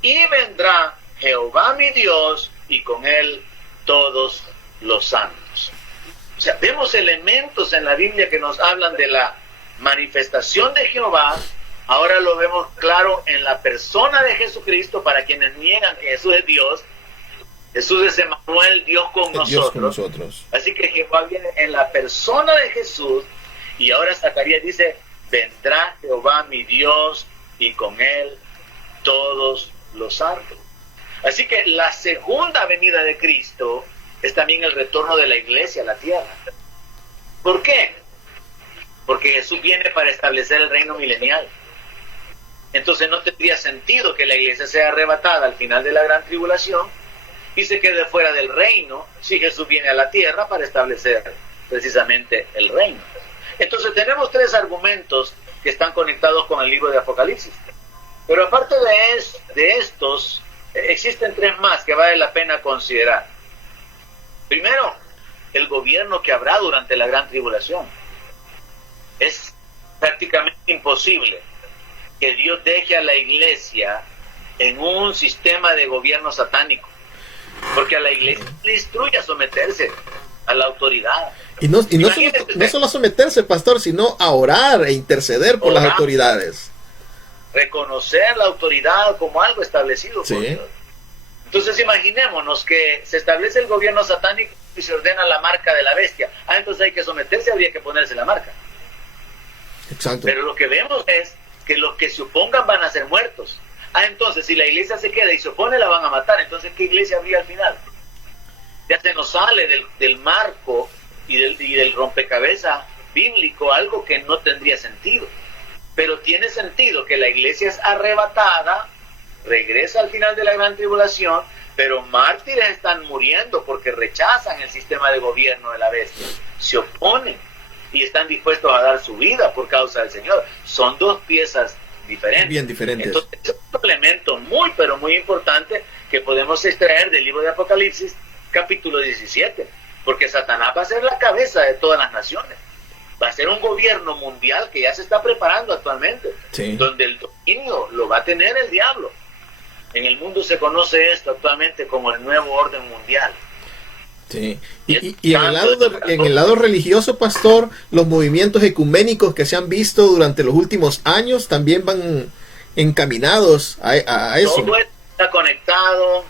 y vendrá Jehová mi Dios, y con él todos los santos. O sea, vemos elementos en la Biblia que nos hablan de la manifestación de Jehová. Ahora lo vemos claro en la persona de Jesucristo, para quienes niegan que Jesús es Dios. Jesús es Emmanuel, Dios con nosotros. Así que Jehová viene en la persona de Jesús. Y ahora Zacarías dice, vendrá Jehová mi Dios, y con él todos los santos. Así que la segunda venida de Cristo es también el retorno de la iglesia a la tierra. ¿Por qué? Porque Jesús viene para establecer el reino milenial. Entonces no tendría sentido que la iglesia sea arrebatada al final de la gran tribulación y se quede fuera del reino si Jesús viene a la tierra para establecer precisamente el reino. Entonces tenemos tres argumentos que están conectados con el libro de Apocalipsis. Pero aparte de estos, existen tres más que vale la pena considerar. Primero, el gobierno que habrá durante la gran tribulación. Es prácticamente imposible que Dios deje a la iglesia en un sistema de gobierno satánico, porque a la iglesia le instruye a someterse a la autoridad. Y no solo a someterse, pastor, sino a orar e interceder por las autoridades. Reconocer la autoridad como algo establecido por Dios. Entonces imaginémonos que se establece el gobierno satánico y se ordena la marca de la bestia. Entonces hay que someterse, habría que ponerse la marca. Exacto. Pero lo que vemos es que los que se opongan van a ser muertos. Entonces si la iglesia se queda y se opone, la van a matar. Entonces ¿qué iglesia habría al final? Ya se nos sale del marco y del rompecabezas bíblico algo que no tendría sentido. Pero tiene sentido que la iglesia es arrebatada, regresa al final de la gran tribulación, pero mártires están muriendo porque rechazan el sistema de gobierno de la bestia, se oponen. y están dispuestos a dar su vida por causa del Señor. Son dos piezas diferentes. Bien diferentes. Entonces, es un elemento muy, pero muy importante que podemos extraer del libro de Apocalipsis, capítulo 17, porque Satanás va a ser la cabeza de todas las naciones. Va a ser un gobierno mundial que ya se está preparando actualmente, sí, donde el dominio lo va a tener el diablo. En el mundo se conoce esto actualmente como el nuevo orden mundial. Sí. Y en el lado religioso, pastor, los movimientos ecuménicos que se han visto durante los últimos años también van encaminados a eso. Todo está conectado.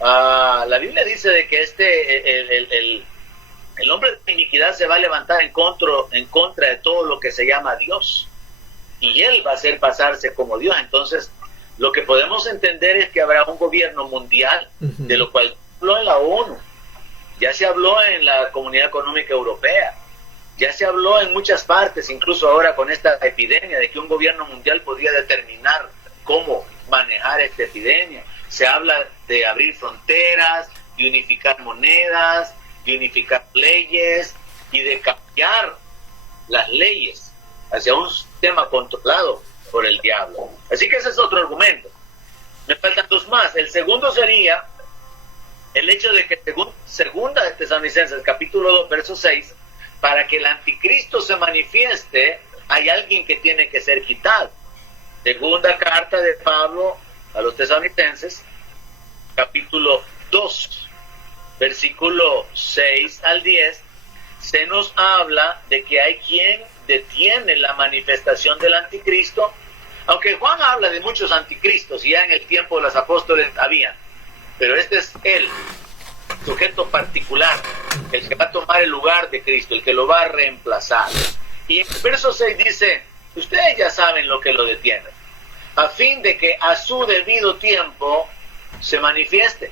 La Biblia dice de que el hombre de iniquidad se va a levantar en contra de todo lo que se llama Dios, y él va a hacer pasarse como Dios. Entonces, lo que podemos entender es que habrá un gobierno mundial, de lo cual habló en la ONU, ya se habló en la Comunidad Económica Europea, ya se habló en muchas partes, incluso ahora con esta epidemia, de que un gobierno mundial podría determinar cómo manejar esta epidemia. Se habla de abrir fronteras, de unificar monedas, de unificar leyes y de cambiar las leyes hacia un sistema controlado por el diablo. Así que ese es otro argumento. Me faltan dos más. El segundo sería el hecho de que segunda de Tesalonicenses capítulo 2 verso 6, para que el anticristo se manifieste, hay alguien que tiene que ser quitado. Segunda carta de Pablo a los Tesalonicenses, capítulo 2, versículo 6 al 10, se nos habla de que hay quien detiene la manifestación del anticristo, aunque Juan habla de muchos anticristos, y ya en el tiempo de los apóstoles había, pero este es el sujeto particular, el que va a tomar el lugar de Cristo, el que lo va a reemplazar. Y en el verso 6 dice, ustedes ya saben lo que lo detiene, a fin de que a su debido tiempo se manifieste,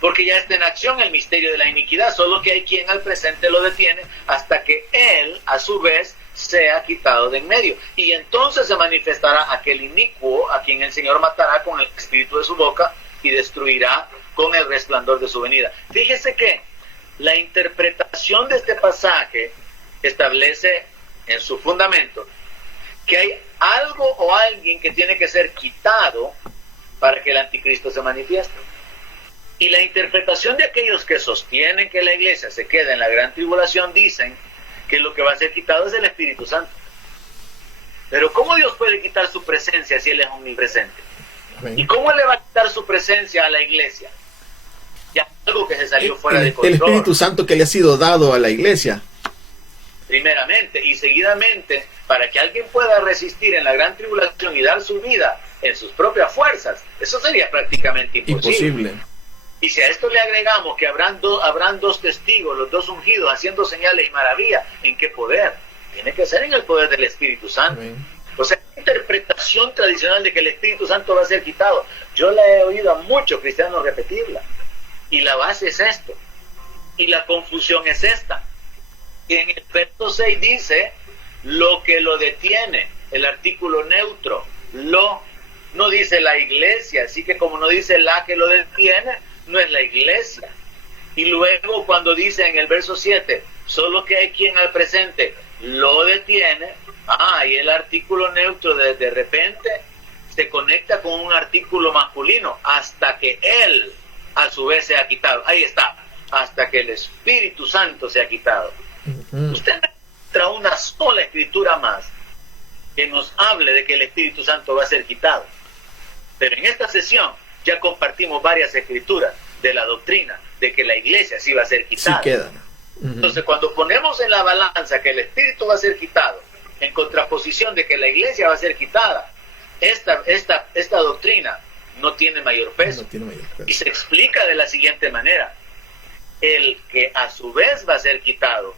porque ya está en acción el misterio de la iniquidad, solo que hay quien al presente lo detiene hasta que él a su vez sea quitado de en medio, y entonces se manifestará aquel inicuo a quien el Señor matará con el espíritu de su boca y destruirá con el resplandor de su venida. Fíjese que la interpretación de este pasaje establece en su fundamento que hay algo o alguien que tiene que ser quitado para que el anticristo se manifieste. Y la interpretación de aquellos que sostienen que la iglesia se queda en la gran tribulación dicen que lo que va a ser quitado es el Espíritu Santo. Pero ¿cómo Dios puede quitar su presencia si Él es omnipresente? ¿Y cómo le va a quitar su presencia a la iglesia? Ya algo que se salió fuera de control. El Espíritu Santo que le ha sido dado a la iglesia. Primeramente, y seguidamente, para que alguien pueda resistir en la gran tribulación y dar su vida en sus propias fuerzas, eso sería prácticamente imposible. Y si a esto le agregamos que habrán dos testigos, los dos ungidos, haciendo señales y maravillas, ¿en qué poder? Tiene que ser en el poder del Espíritu Santo. Amén. O sea, la interpretación tradicional de que el Espíritu Santo va a ser quitado, yo la he oído a muchos cristianos repetirla. Y la base es esto. Y la confusión es esta. Y en el verso 6 dice, lo que lo detiene, el artículo neutro, no dice la iglesia, así que como no dice la que lo detiene, no es la iglesia. Y luego cuando dice en el verso 7, solo que hay quien al presente lo detiene, y el artículo neutro de repente se conecta con un artículo masculino, hasta que él a su vez sea quitado. Ahí está, hasta que el Espíritu Santo sea quitado. Usted encuentra una sola escritura más que nos hable de que el Espíritu Santo va a ser quitado. Pero en esta sesión ya compartimos varias escrituras de la doctrina de que la iglesia sí va a ser quitada. Sí queda. Entonces, cuando ponemos en la balanza que el Espíritu va a ser quitado, en contraposición de que la iglesia va a ser quitada, esta doctrina no tiene mayor peso. No tiene mayor peso. Y se explica de la siguiente manera: el que a su vez va a ser quitado,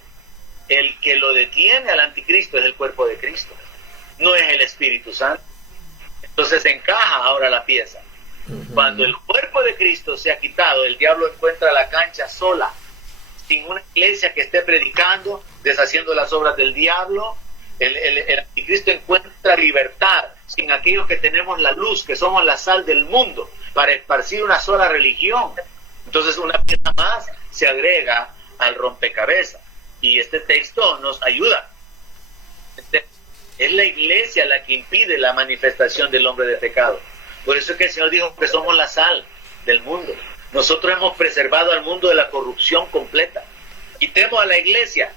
el que lo detiene al anticristo es el cuerpo de Cristo, no es el Espíritu Santo. Entonces encaja ahora la pieza. Cuando el cuerpo de Cristo sea quitado, el diablo encuentra la cancha sola, sin una iglesia que esté predicando, deshaciendo las obras del diablo. El anticristo encuentra libertad sin aquellos que tenemos la luz, que somos la sal del mundo, para esparcir una sola religión. Entonces una pieza más se agrega al rompecabezas. Y este texto nos ayuda. Es la iglesia la que impide la manifestación del hombre de pecado. Por eso es que el Señor dijo que somos la sal del mundo. Nosotros hemos preservado al mundo de la corrupción completa. Quitemos a la iglesia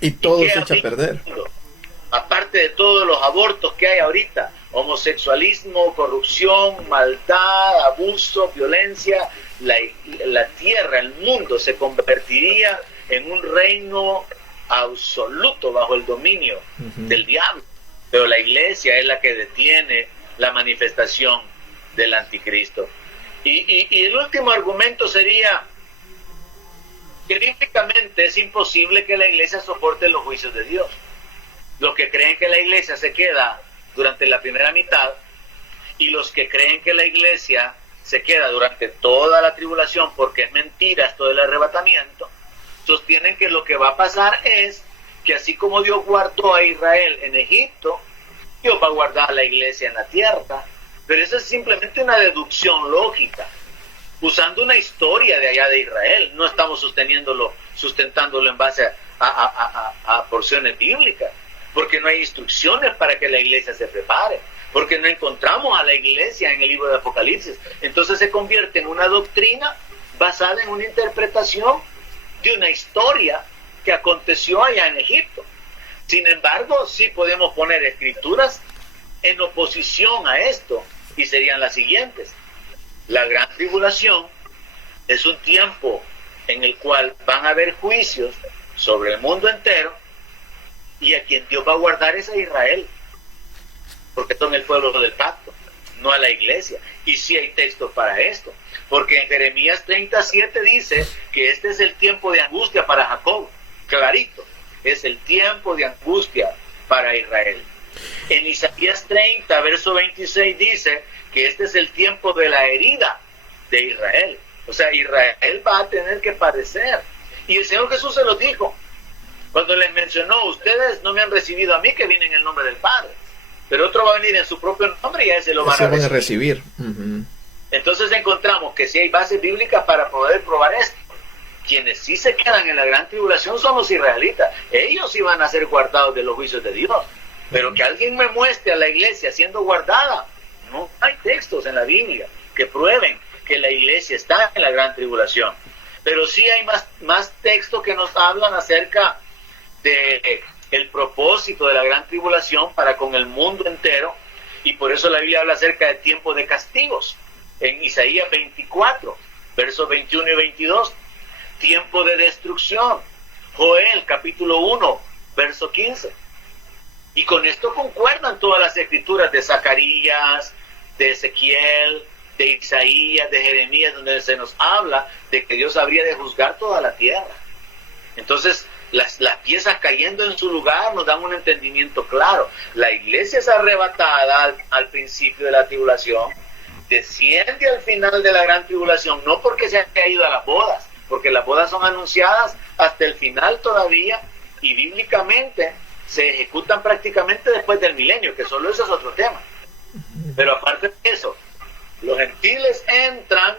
y todo se echa a perder. Aparte de todos los abortos que hay ahorita, homosexualismo, corrupción, maldad, abuso, violencia, la tierra, el mundo se convertiría en un reino absoluto bajo el dominio del diablo. Pero la iglesia es la que detiene la manifestación del anticristo. Y el último argumento sería que bíblicamente es imposible que la iglesia soporte los juicios de Dios. Los que creen que la iglesia se queda durante la primera mitad y los que creen que la iglesia se queda durante toda la tribulación, porque es mentira esto del arrebatamiento, sostienen que lo que va a pasar es que así como Dios guardó a Israel en Egipto, Dios va a guardar a la iglesia en la tierra. Pero eso es simplemente una deducción lógica, usando una historia de allá de Israel. No estamos sustentándolo en base a porciones bíblicas, porque no hay instrucciones para que la iglesia se prepare, porque no encontramos a la iglesia en el libro de Apocalipsis. Entonces se convierte en una doctrina basada en una interpretación de una historia que aconteció allá en Egipto. Sin embargo, sí podemos poner escrituras en oposición a esto, y serían las siguientes. La gran tribulación es un tiempo en el cual van a haber juicios sobre el mundo entero, y a quien Dios va a guardar es a Israel, porque son el pueblo del pacto, no a la iglesia. Y sí hay textos para esto, porque en Jeremías 37 dice que este es el tiempo de angustia para Jacob, clarito, es el tiempo de angustia para Israel. En Isaías 30, verso 26 dice que este es el tiempo de la herida de Israel. O sea, Israel va a tener que padecer. Y el Señor Jesús se lo dijo cuando les mencionó: ustedes no me han recibido a mí, que vine en el nombre del Padre, pero otro va a venir en su propio nombre y a ese lo van a recibir. Entonces encontramos que sí hay bases bíblicas para poder probar esto. Quienes sí se quedan en la gran tribulación son los israelitas. Ellos sí van a ser guardados de los juicios de Dios. Pero que alguien me muestre a la iglesia siendo guardada, no hay textos en la Biblia que prueben que la iglesia está en la gran tribulación. Pero sí hay más textos que nos hablan acerca de el propósito de la gran tribulación para con el mundo entero, y por eso la Biblia habla acerca de tiempo de castigos. En Isaías 24, versos 21 y 22, tiempo de destrucción. Joel capítulo 1, verso 15. Y con esto concuerdan todas las escrituras de Zacarías, de Ezequiel, de Isaías, de Jeremías, donde se nos habla de que Dios habría de juzgar toda la tierra. Entonces, las piezas cayendo en su lugar nos dan un entendimiento claro. La iglesia es arrebatada al principio de la tribulación, desciende al final de la gran tribulación, no porque se haya ido a las bodas, porque las bodas son anunciadas hasta el final todavía, y bíblicamente se ejecutan prácticamente después del milenio, que solo eso es otro tema. Pero aparte de eso, los gentiles entran,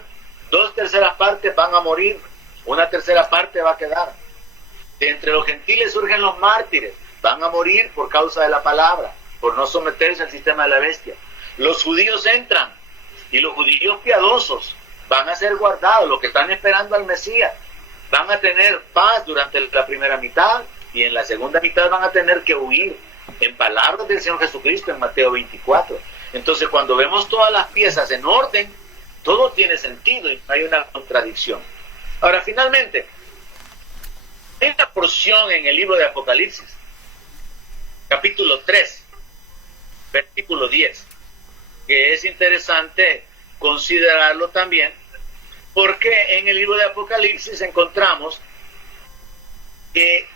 2/3 partes van a morir, 1/3 parte va a quedar. De entre los gentiles surgen los mártires, van a morir por causa de la palabra, por no someterse al sistema de la bestia. Los judíos entran, y los judíos piadosos van a ser guardados, los que están esperando al Mesías, van a tener paz durante la primera mitad, y en la segunda mitad van a tener que huir, en palabras del Señor Jesucristo en Mateo 24. Entonces, cuando vemos todas las piezas en orden, todo tiene sentido y no hay una contradicción. Ahora, finalmente, hay una porción en el libro de Apocalipsis, capítulo 3, versículo 10, que es interesante considerarlo también, porque en el libro de Apocalipsis encontramos que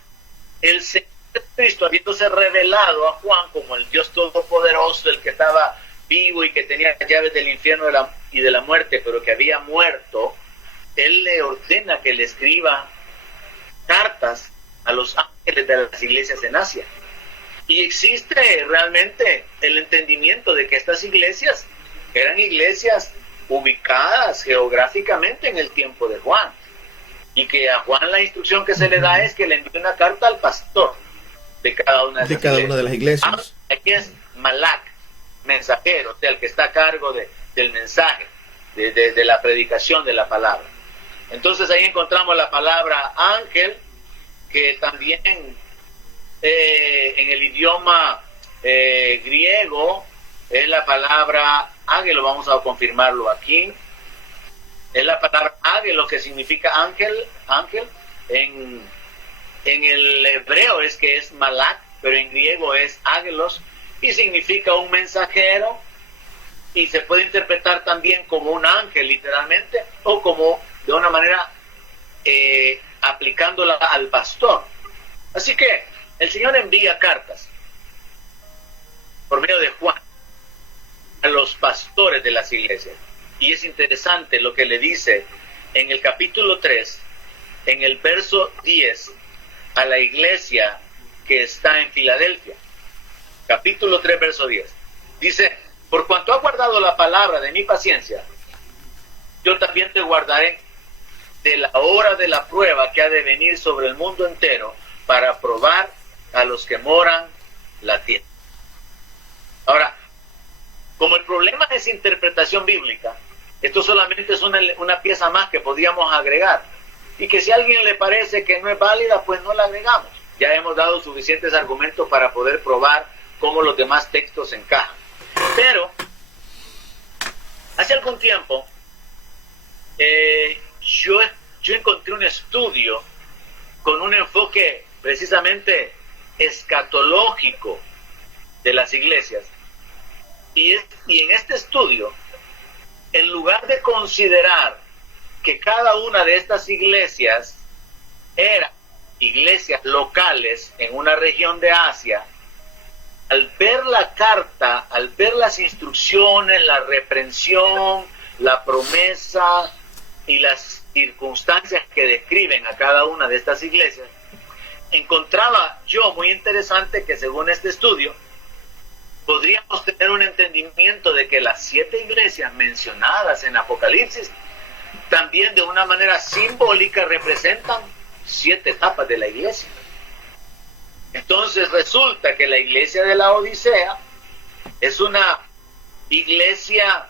el Señor Cristo, habiéndose revelado a Juan como el Dios Todopoderoso, el que estaba vivo y que tenía llaves del infierno y de la muerte, pero que había muerto, Él le ordena que le escriba cartas a los ángeles de las iglesias en Asia. Y existe realmente el entendimiento de que estas iglesias eran iglesias ubicadas geográficamente en el tiempo de Juan. y que a Juan la instrucción que se le da es que le envíe una carta al pastor de cada una de las iglesias. Aquí es Malak, mensajero, o sea, el que está a cargo del mensaje, de la predicación de la palabra. Entonces ahí encontramos la palabra ángel, que también en el idioma griego es la palabra ángel, vamos a confirmarlo aquí. Es la palabra ángel, que significa ángel. En el hebreo es que es malak, pero en griego es ángelos y significa un mensajero, y se puede interpretar también como un ángel literalmente, o como de una manera aplicándola al pastor. Así que el Señor envía cartas por medio de Juan a los pastores de las iglesias. Y es interesante lo que le dice en el capítulo 3, en el verso 10, a la iglesia que está en Filadelfia. Capítulo 3, verso 10. Dice: por cuanto has guardado la palabra de mi paciencia, yo también te guardaré de la hora de la prueba que ha de venir sobre el mundo entero, para probar a los que moran la tierra. Ahora, como el problema es interpretación bíblica, esto solamente es una pieza más que podríamos agregar, y que si a alguien le parece que no es válida, pues no la agregamos. Ya hemos dado suficientes argumentos para poder probar cómo los demás textos encajan. Pero hace algún tiempo yo encontré un estudio con un enfoque precisamente escatológico de las iglesias, y en este estudio, en lugar de considerar que cada una de estas iglesias eran iglesias locales en una región de Asia, al ver la carta, al ver las instrucciones, la reprensión, la promesa y las circunstancias que describen a cada una de estas iglesias, encontraba yo muy interesante que, según este estudio, podríamos tener un entendimiento de que las 7 iglesias mencionadas en Apocalipsis también de una manera simbólica representan 7 etapas de la iglesia. Entonces resulta que la iglesia de la Odisea es una iglesia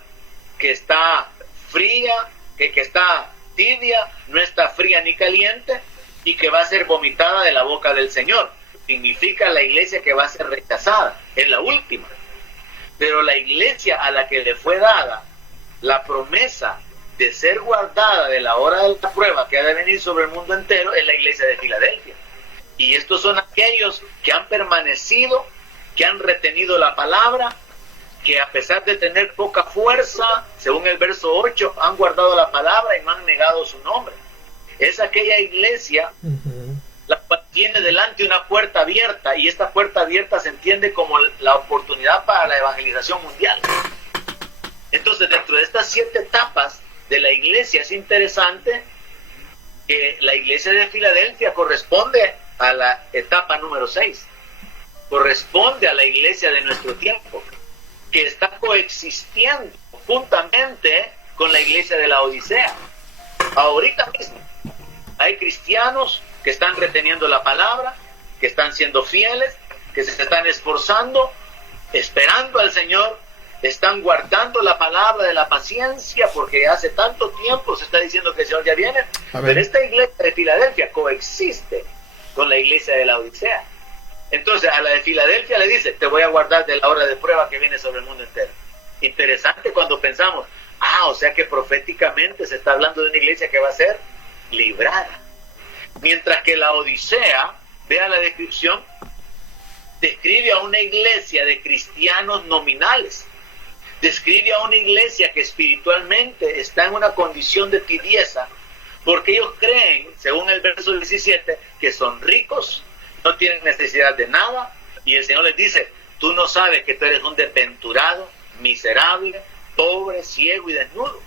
que está fría, que está tibia, no está fría ni caliente, y que va a ser vomitada de la boca del Señor. Significa la iglesia que va a ser rechazada, es la última. Pero la iglesia a la que le fue dada la promesa de ser guardada de la hora de la prueba que ha de venir sobre el mundo entero es la iglesia de Filadelfia. Y estos son aquellos que han permanecido, que han retenido la palabra, que a pesar de tener poca fuerza, según el verso 8, han guardado la palabra y no han negado su nombre. Es aquella iglesia la cual tiene delante una puerta abierta, y esta puerta abierta se entiende como la oportunidad para la evangelización mundial. Entonces, dentro de estas 7 etapas de la iglesia, es interesante que la iglesia de Filadelfia corresponde a la etapa número 6, corresponde a la iglesia de nuestro tiempo, que está coexistiendo juntamente con la iglesia de la Odisea. Ahorita mismo hay cristianos que están reteniendo la palabra, que están siendo fieles, que se están esforzando, esperando al Señor, están guardando la palabra de la paciencia, porque hace tanto tiempo se está diciendo que el Señor ya viene. Pero esta iglesia de Filadelfia coexiste con la iglesia de la Odisea. Entonces a la de Filadelfia le dice: te voy a guardar de la hora de prueba que viene sobre el mundo entero. Interesante cuando pensamos, o sea que proféticamente se está hablando de una iglesia que va a ser librada. Mientras que la Odisea, vea la descripción, describe a una iglesia de cristianos nominales, describe a una iglesia que espiritualmente está en una condición de tibieza, porque ellos creen, según el verso 17, que son ricos, no tienen necesidad de nada, y el Señor les dice: tú no sabes que tú eres un desventurado, miserable, pobre, ciego y desnudo.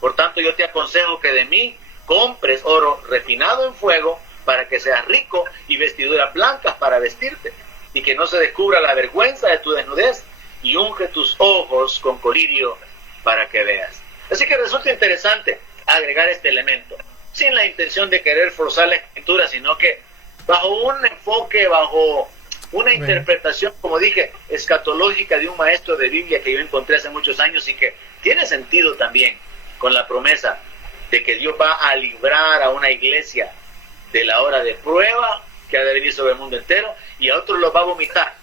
Por tanto, yo te aconsejo que de mí compres oro refinado en fuego para que seas rico, y vestiduras blancas para vestirte, y que no se descubra la vergüenza de tu desnudez, y unge tus ojos con colirio para que veas. Así que resulta interesante agregar este elemento. sin la intención de querer forzar la escritura, sino que bajo un enfoque, bajo una interpretación, como dije, escatológica de un maestro de Biblia que yo encontré hace muchos años y que tiene sentido también con la promesa de que Dios va a librar a una iglesia de la hora de prueba que ha de venir sobre el mundo entero, y a otros los va a vomitar,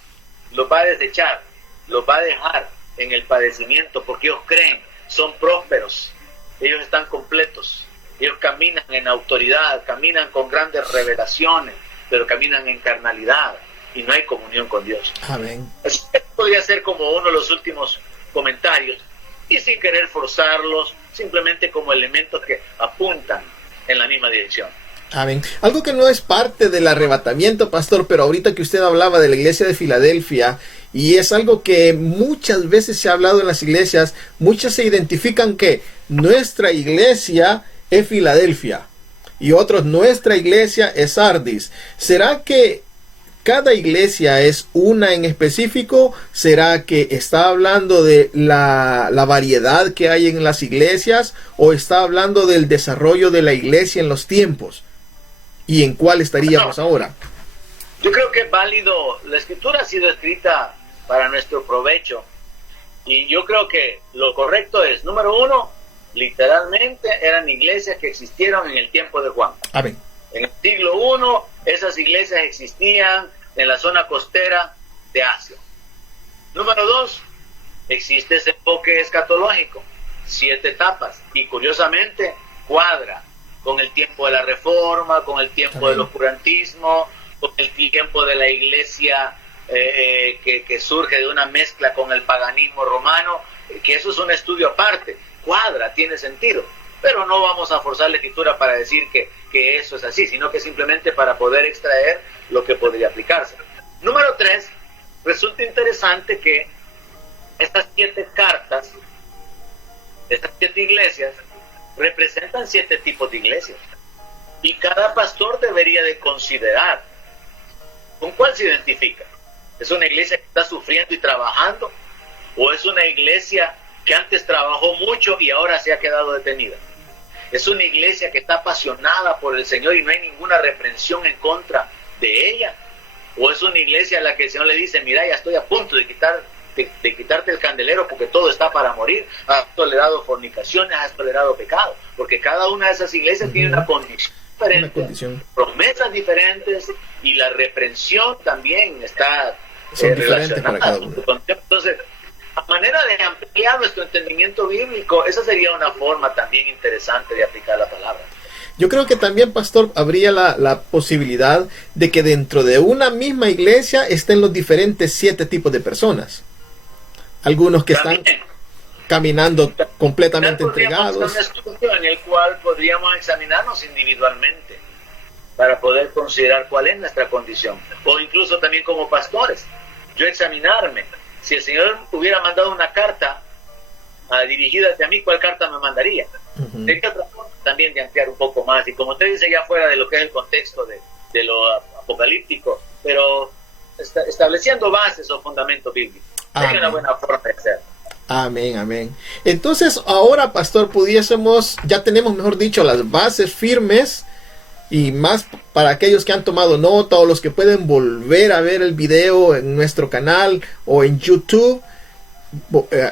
los va a desechar, los va a dejar en el padecimiento, porque ellos creen, son prósperos, ellos están completos, ellos caminan en autoridad, caminan con grandes revelaciones, pero caminan en carnalidad y no hay comunión con Dios. Amén. Así que podría ser como uno de los últimos comentarios, y sin querer forzarlos, simplemente como elementos que apuntan en la misma dirección. Amén. Algo que no es parte del arrebatamiento, pastor, pero ahorita que usted hablaba de la iglesia de Filadelfia, y es algo que muchas veces se ha hablado en las iglesias, muchas se identifican que nuestra iglesia es Filadelfia y otros nuestra iglesia es Sardis. ¿Será que cada iglesia es una en específico? ¿Será que está hablando de la variedad que hay en las iglesias, o está hablando del desarrollo de la iglesia en los tiempos? ¿Y en cuál estaríamos ahora? Yo creo que es válido. La escritura ha sido escrita para nuestro provecho, y yo creo que lo correcto es, número uno, literalmente eran iglesias que existieron en el tiempo de Juan. Amén. En el siglo I, esas iglesias existían en la zona costera de Asia. Número dos, existe ese enfoque escatológico, 7 etapas, y curiosamente cuadra con el tiempo de la Reforma, con el tiempo del oscurantismo, con el tiempo de la iglesia que surge de una mezcla con el paganismo romano, que eso es un estudio aparte. Cuadra, tiene sentido, pero no vamos a forzar la escritura para decir que eso es así, sino que simplemente para poder extraer lo que podría aplicarse. Número 3, resulta interesante que estas 7 cartas, estas 7 iglesias, representan 7 tipos de iglesias, y cada pastor debería de considerar con cuál se identifica. ¿Es una iglesia que está sufriendo y trabajando, o es una iglesia que antes trabajó mucho y ahora se ha quedado detenida? ¿Es una iglesia que está apasionada por el Señor y no hay ninguna reprensión en contra de ella? ¿O es una iglesia a la que el Señor le dice, mira, ya estoy a punto de quitarte el candelero porque todo está para morir? Has tolerado fornicaciones, has tolerado pecado. Porque cada una de esas iglesias tiene una condición diferente, promesas diferentes, y la reprensión también está relacionada para cada uno. Entonces, a manera de ampliar nuestro entendimiento bíblico, esa sería una forma también interesante de aplicar la palabra. Yo creo que también, pastor, habría la posibilidad de que dentro de una misma iglesia estén los diferentes 7 tipos de personas. Algunos que también están caminando completamente entregados. Un estudio en el cual podríamos examinarnos individualmente para poder considerar cuál es nuestra condición. O incluso también como pastores, yo examinarme. Si el Señor hubiera mandado una carta dirigida hacia mí, ¿cuál carta me mandaría? Sería otra forma también de ampliar un poco más, y como usted dice, ya fuera de lo que es el contexto de lo apocalíptico, pero estableciendo bases o fundamentos bíblicos. Es una buena forma de hacerlo. Amén, amén. Entonces, ahora, pastor, ya tenemos, mejor dicho, las bases firmes, y más para aquellos que han tomado nota o los que pueden volver a ver el video en nuestro canal o en YouTube,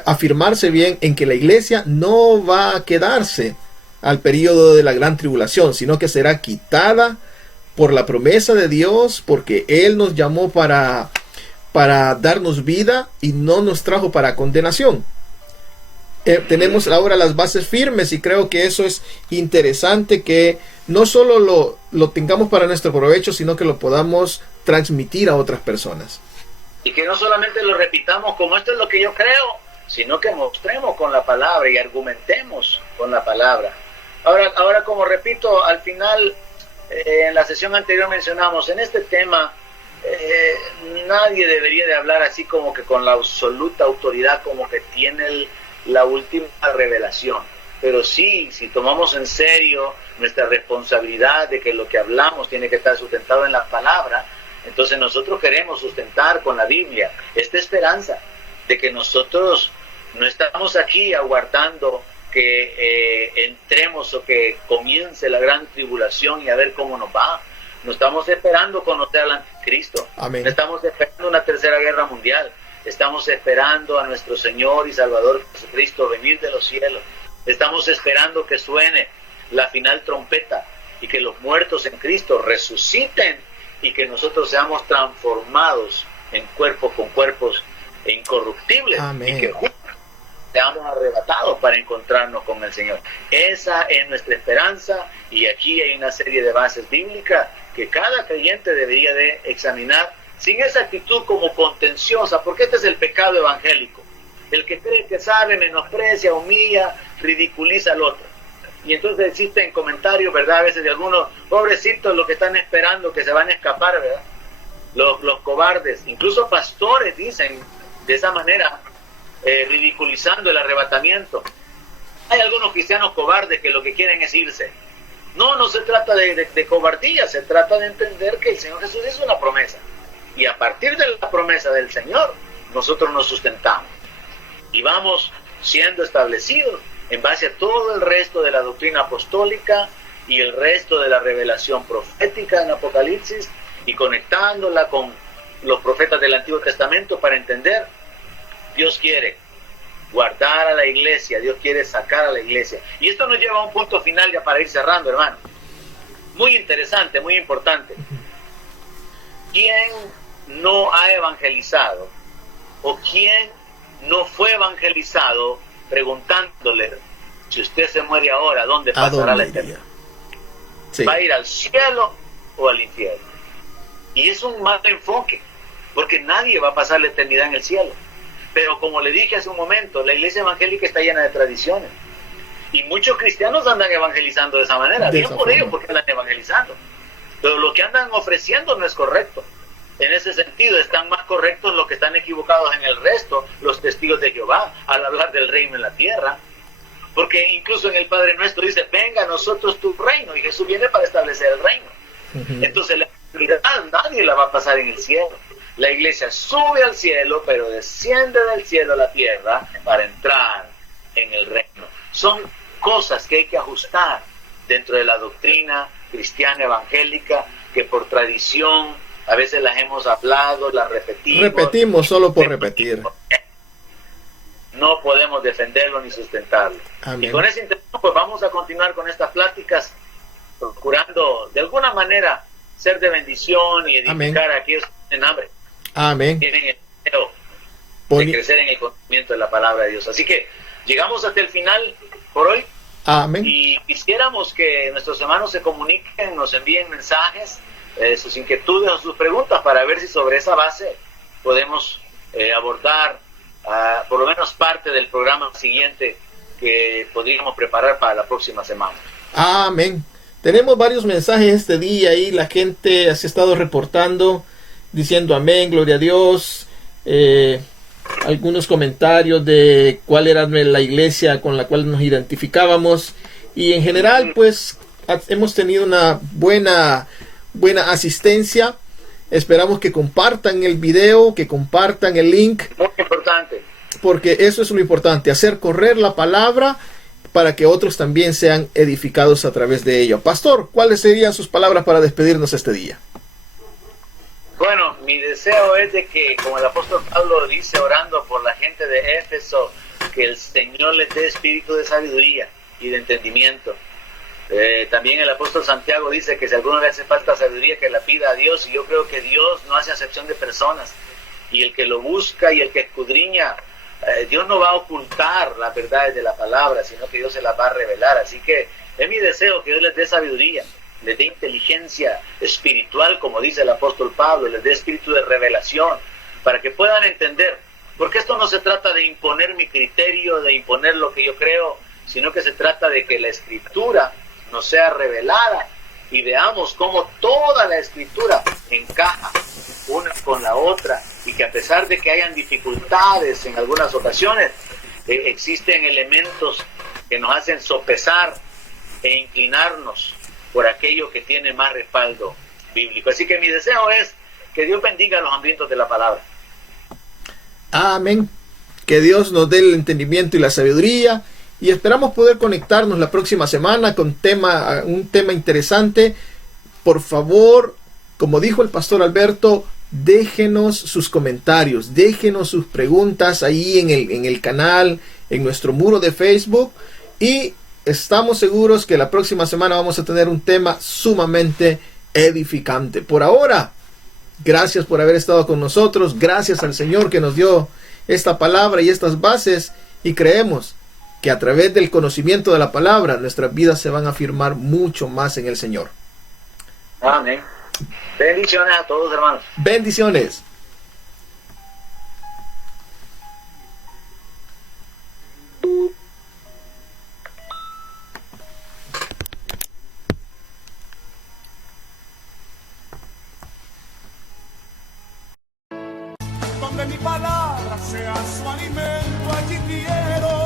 afirmarse bien en que la iglesia no va a quedarse al periodo de la gran tribulación, sino que será quitada por la promesa de Dios, porque Él nos llamó para darnos vida y no nos trajo para condenación. Tenemos ahora las bases firmes, y creo que eso es interesante, que no solo lo tengamos para nuestro provecho, sino que lo podamos transmitir a otras personas. Y que no solamente lo repitamos como esto es lo que yo creo, sino que mostremos con la palabra y argumentemos con la palabra. Ahora, como repito, al final, en la sesión anterior mencionamos, en este tema, nadie debería de hablar así como que con la absoluta autoridad, como que tiene la última revelación. Pero sí, si tomamos en serio nuestra responsabilidad de que lo que hablamos tiene que estar sustentado en la palabra, entonces nosotros queremos sustentar con la Biblia esta esperanza de que nosotros no estamos aquí aguardando que entremos o que comience la gran tribulación y a ver cómo nos va. No estamos esperando conocer al anticristo. Amén. No estamos esperando una tercera guerra mundial. Estamos esperando a nuestro Señor y Salvador Jesucristo venir de los cielos. Estamos esperando que suene la final trompeta y que los muertos en Cristo resuciten y que nosotros seamos transformados en cuerpos con cuerpos incorruptibles. Amén. Y que seamos arrebatados para encontrarnos con el Señor. Esa es nuestra esperanza, y aquí hay una serie de bases bíblicas que cada creyente debería de examinar sin esa actitud como contenciosa, porque este es el pecado evangélico. El que cree que sabe, menosprecia, humilla, ridiculiza al otro. Y entonces existen comentarios, ¿verdad? A veces de algunos, pobrecitos, los que están esperando que se van a escapar, ¿verdad? Los cobardes, incluso pastores dicen de esa manera, ridiculizando el arrebatamiento. Hay algunos cristianos cobardes que lo que quieren es irse. No se trata de cobardía, se trata de entender que el Señor Jesús hizo una promesa. Y a partir de la promesa del Señor, nosotros nos sustentamos. Y vamos siendo establecidos en base a todo el resto de la doctrina apostólica y el resto de la revelación profética en Apocalipsis, y conectándola con los profetas del Antiguo Testamento para entender. Dios quiere guardar a la iglesia, Dios quiere sacar a la iglesia. Y esto nos lleva a un punto final ya para ir cerrando, hermano. Muy interesante, muy importante. ¿Quién no ha evangelizado o quién no fue evangelizado preguntándole, si usted se muere ahora, ¿dónde pasará la eternidad? Sí. ¿Va a ir al cielo o al infierno? Y es un mal enfoque, porque nadie va a pasar la eternidad en el cielo. Pero como le dije hace un momento, la iglesia evangélica está llena de tradiciones. Y muchos cristianos andan evangelizando de esa manera. Bien por ellos, porque andan evangelizando. Pero lo que andan ofreciendo no es correcto. En ese sentido, están más correctos los que están equivocados en el resto, los testigos de Jehová, al hablar del reino en la tierra. Porque incluso en el Padre Nuestro dice, venga a nosotros tu reino. Y Jesús viene para establecer el reino. Entonces la eternidad nadie la va a pasar en el cielo. La iglesia sube al cielo, pero desciende del cielo a la tierra para entrar en el reino. Son cosas que hay que ajustar dentro de la doctrina cristiana evangélica, que por tradición a veces las hemos hablado, las repetimos. Repetimos solo por repetir. No podemos defenderlo ni sustentarlo. Amén. Y con ese interés, pues vamos a continuar con estas pláticas, procurando de alguna manera ser de bendición y edificar Amén. a aquellos que tienen hambre. Amén. Tienen el deseo de crecer en el conocimiento de la palabra de Dios. Así que llegamos hasta el final por hoy. Amén. Y quisiéramos que nuestros hermanos se comuniquen, nos envíen mensajes, sus inquietudes o sus preguntas, para ver si sobre esa base podemos abordar por lo menos parte del programa siguiente que podríamos preparar para la próxima semana. Amén. Tenemos varios mensajes este día y la gente se ha estado reportando, diciendo amén, gloria a Dios. Algunos comentarios de cuál era la iglesia con la cual nos identificábamos, y en general pues hemos tenido una buena asistencia. Esperamos que compartan el video, que compartan el link. Muy importante. Porque eso es lo importante, hacer correr la palabra para que otros también sean edificados a través de ello. Pastor, ¿cuáles serían sus palabras para despedirnos este día? Bueno, mi deseo es de que, como el apóstol Pablo dice orando por la gente de Éfeso, que el Señor les dé espíritu de sabiduría y de entendimiento. También el apóstol Santiago dice que si a alguno le hace falta sabiduría, que la pida a Dios, y yo creo que Dios no hace acepción de personas, y el que lo busca y el que escudriña, Dios no va a ocultar las verdades de la palabra, sino que Dios se las va a revelar. Así que es mi deseo que Dios les dé sabiduría, les dé inteligencia espiritual, como dice el apóstol Pablo, les dé espíritu de revelación, para que puedan entender. Porque esto no se trata de imponer mi criterio, de imponer lo que yo creo, sino que se trata de que la Escritura nos sea revelada y veamos cómo toda la Escritura encaja una con la otra, y que a pesar de que hayan dificultades en algunas ocasiones, existen elementos que nos hacen sopesar e inclinarnos por aquello que tiene más respaldo bíblico. Así que mi deseo es que Dios bendiga a los hambrientos de la palabra. Amén. Que Dios nos dé el entendimiento y la sabiduría, y esperamos poder conectarnos la próxima semana con un tema interesante. Por favor, como dijo el pastor Alberto, déjenos sus comentarios, déjenos sus preguntas ahí en el canal, en nuestro muro de Facebook, y estamos seguros que la próxima semana vamos a tener un tema sumamente edificante. Por ahora, gracias por haber estado con nosotros, gracias al Señor que nos dio esta palabra y estas bases, y creemos que a través del conocimiento de la palabra nuestras vidas se van a afirmar mucho más en el Señor. Amén. Bendiciones a todos, hermanos. Bendiciones. Donde mi palabra sea su alimento, allí quiero